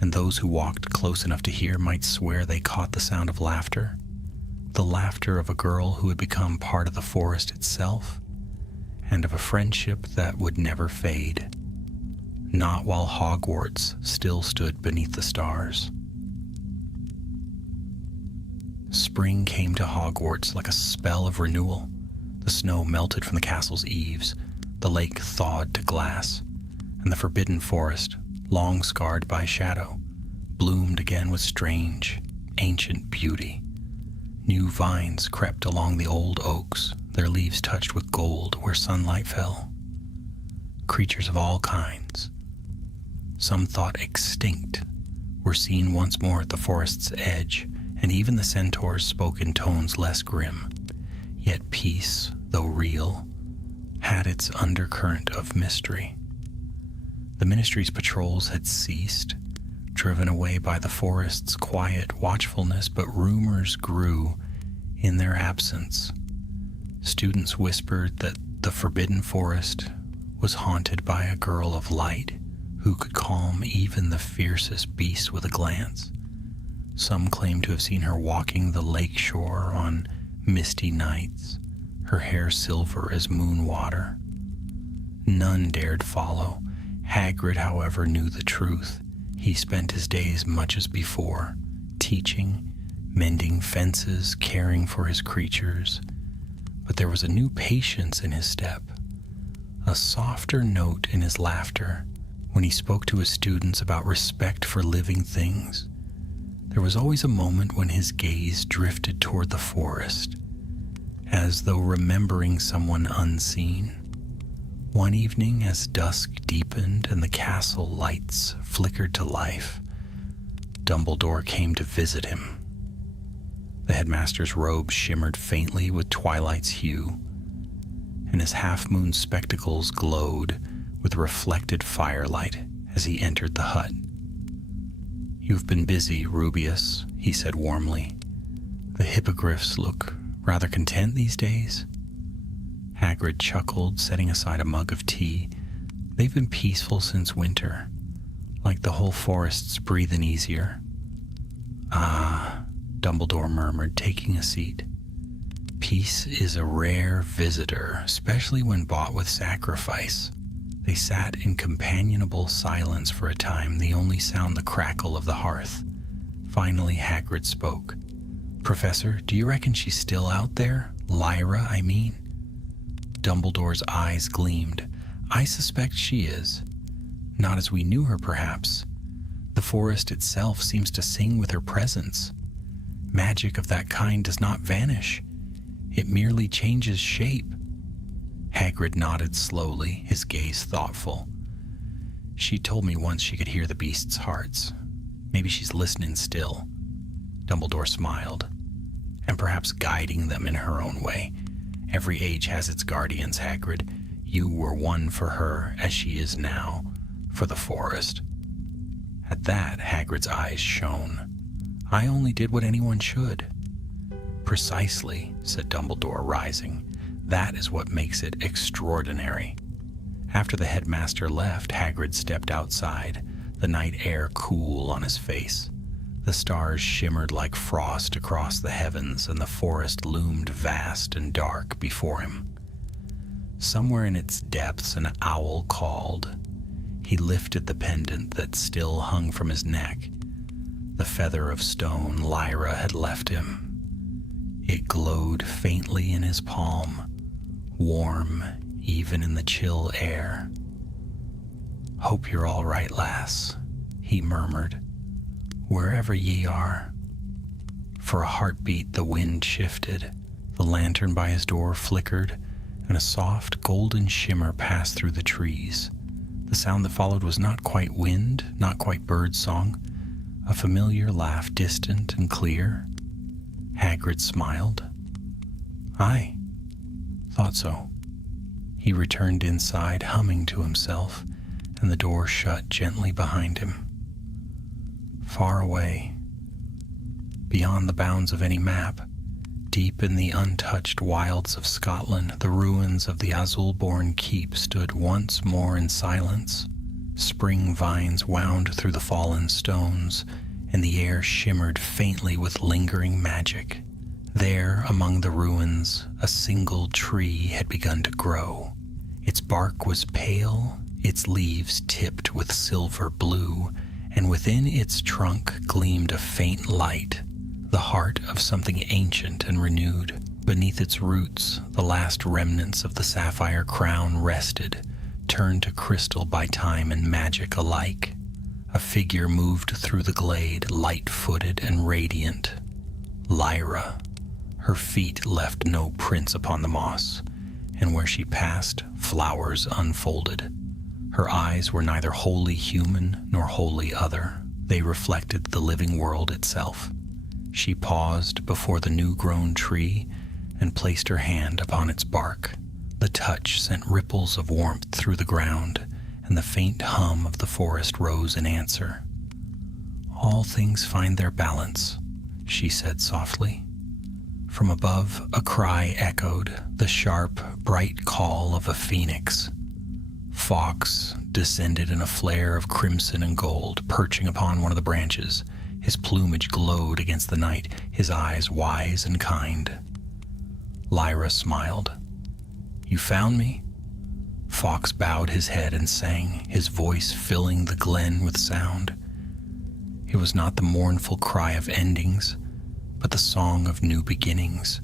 and those who walked close enough to hear might swear they caught the sound of laughter, the laughter of a girl who had become part of the forest itself, and of a friendship that would never fade, not while Hogwarts still stood beneath the stars. Spring came to Hogwarts like a spell of renewal. The snow melted from the castle's eaves, the lake thawed to glass, and the forbidden forest, long scarred by shadow, bloomed again with strange, ancient beauty. New vines crept along the old oaks, their leaves touched with gold where sunlight fell. Creatures of all kinds, some thought extinct, were seen once more at the forest's edge, and even the centaurs spoke in tones less grim. Yet peace, though real, had its undercurrent of mystery. The Ministry's patrols had ceased, driven away by the forest's quiet watchfulness, but rumors grew in their absence. Students whispered that the Forbidden Forest was haunted by a girl of light who could calm even the fiercest beast with a glance. Some claimed to have seen her walking the lake shore on misty nights, her hair silver as moon water. None dared follow. Hagrid, however, knew the truth. He spent his days much as before, teaching, mending fences, caring for his creatures. But there was a new patience in his step, a softer note in his laughter when he spoke to his students about respect for living things. There was always a moment when his gaze drifted toward the forest, as though remembering someone unseen. One evening, as dusk deepened and the castle lights flickered to life, Dumbledore came to visit him. The headmaster's robe shimmered faintly with twilight's hue, and his half-moon spectacles glowed with reflected firelight as he entered the hut. "You've been busy, Rubius," he said warmly. "The hippogriffs look rather content these days." Hagrid chuckled, setting aside a mug of tea. "They've been peaceful since winter, like the whole forest's breathing easier." "Ah," Dumbledore murmured, taking a seat. "Peace is a rare visitor, especially when bought with sacrifice." They sat in companionable silence for a time, the only sound the crackle of the hearth. Finally, Hagrid spoke. "Professor, do you reckon she's still out there? Lyra, I mean?" Dumbledore's eyes gleamed. "I suspect she is. Not as we knew her, perhaps. The forest itself seems to sing with her presence. Magic of that kind does not vanish. It merely changes shape." Hagrid nodded slowly, his gaze thoughtful. "She told me once she could hear the beasts' hearts. Maybe she's listening still." Dumbledore smiled. "And perhaps guiding them in her own way. Every age has its guardians, Hagrid. You were one for her, as she is now for the forest." At that, Hagrid's eyes shone. "I only did what anyone should." "Precisely," said Dumbledore, rising. "That is what makes it extraordinary." After the headmaster left, Hagrid stepped outside, the night air cool on his face. The stars shimmered like frost across the heavens, and the forest loomed vast and dark before him. Somewhere in its depths, an owl called. He lifted the pendant that still hung from his neck. The feather of stone Lyra had left him. It glowed faintly in his palm, warm even in the chill air. "Hope you're all right, lass," he murmured, "wherever ye are." For a heartbeat the wind shifted, the lantern by his door flickered, and a soft golden shimmer passed through the trees. The sound that followed was not quite wind, not quite bird song, a familiar laugh, distant and clear. Hagrid smiled. "I thought so." He returned inside, humming to himself, and the door shut gently behind him. Far away, beyond the bounds of any map, deep in the untouched wilds of Scotland, the ruins of the Azulborn Keep stood once more in silence. Spring vines wound through the fallen stones, and the air shimmered faintly with lingering magic. There, among the ruins, a single tree had begun to grow. Its bark was pale, its leaves tipped with silver blue, and within its trunk gleamed a faint light, the heart of something ancient and renewed. Beneath its roots, the last remnants of the sapphire crown rested, turned to crystal by time and magic alike. A figure moved through the glade, light-footed and radiant. Lyra. Her feet left no prints upon the moss, and where she passed, flowers unfolded. Her eyes were neither wholly human nor wholly other. They reflected the living world itself. She paused before the new-grown tree and placed her hand upon its bark. The touch sent ripples of warmth through the ground, and the faint hum of the forest rose in answer. "All things find their balance," she said softly. From above, a cry echoed, the sharp, bright call of a phoenix. Fawkes descended in a flare of crimson and gold, perching upon one of the branches. His plumage glowed against the night, his eyes wise and kind. Lyra smiled. "You found me?" Fawkes bowed his head and sang, his voice filling the glen with sound. It was not the mournful cry of endings, but the song of new beginnings,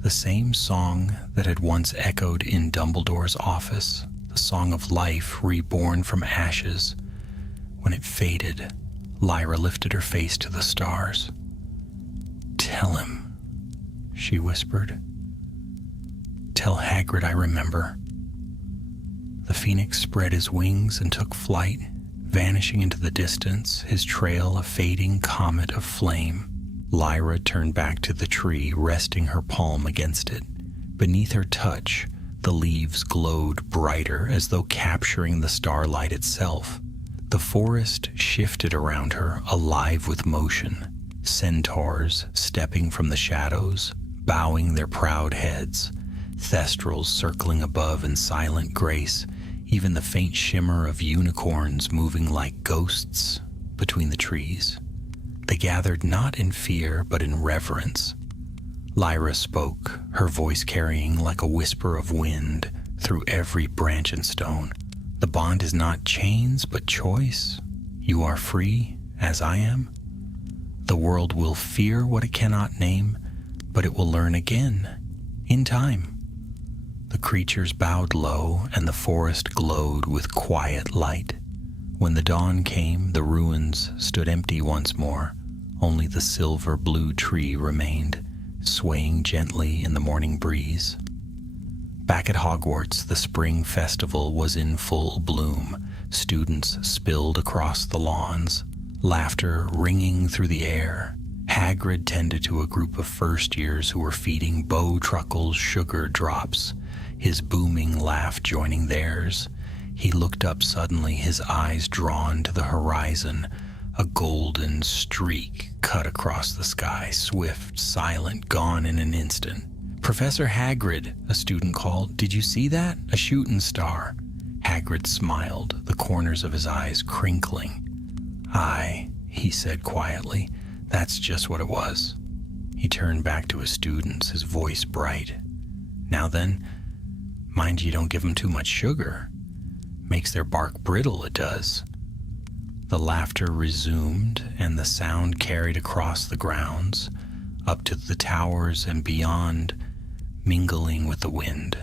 the same song that had once echoed in Dumbledore's office, the song of life reborn from ashes. When it faded, Lyra lifted her face to the stars. "Tell him," she whispered. "Tell Hagrid I remember." The phoenix spread his wings and took flight, vanishing into the distance, his trail a fading comet of flame. Lyra turned back to the tree, resting her palm against it. Beneath her touch, the leaves glowed brighter as though capturing the starlight itself. The forest shifted around her, alive with motion. Centaurs stepping from the shadows, bowing their proud heads, thestrals circling above in silent grace, even the faint shimmer of unicorns moving like ghosts between the trees. They gathered not in fear, but in reverence. Lyra spoke, her voice carrying like a whisper of wind through every branch and stone. "The bond is not chains, but choice. You are free, as I am. The world will fear what it cannot name, but it will learn again, in time." The creatures bowed low, and the forest glowed with quiet light. When the dawn came, the ruins stood empty once more. Only the silver-blue tree remained, swaying gently in the morning breeze. Back at Hogwarts, the spring festival was in full bloom. Students spilled across the lawns, laughter ringing through the air. Hagrid tended to a group of first-years who were feeding Bowtruckle's sugar drops, his booming laugh joining theirs. He looked up suddenly, his eyes drawn to the horizon. A golden streak cut across the sky, swift, silent, gone in an instant. "Professor Hagrid," a student called. "Did you see that? A shooting star." Hagrid smiled, the corners of his eyes crinkling. "Aye," he said quietly, "that's just what it was." He turned back to his students, his voice bright. "Now then, mind you don't give them too much sugar. Makes their bark brittle, it does." The laughter resumed, and the sound carried across the grounds, up to the towers and beyond, mingling with the wind.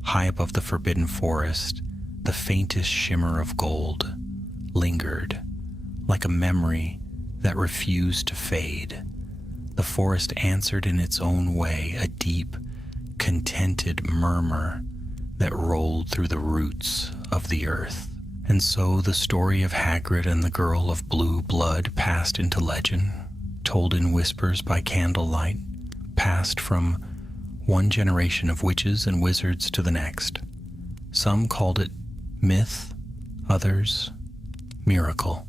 High above the forbidden forest, the faintest shimmer of gold lingered, like a memory that refused to fade. The forest answered in its own way, a deep, contented murmur, that rolled through the roots of the earth. And so the story of Hagrid and the girl of blue blood passed into legend, told in whispers by candlelight, passed from one generation of witches and wizards to the next. Some called it myth, others miracle.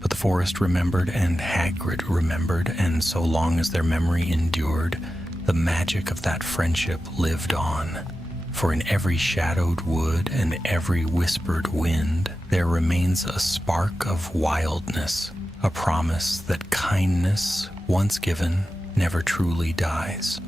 But the forest remembered and Hagrid remembered, and so long as their memory endured, the magic of that friendship lived on. For in every shadowed wood and every whispered wind, there remains a spark of wildness, a promise that kindness, once given, never truly dies.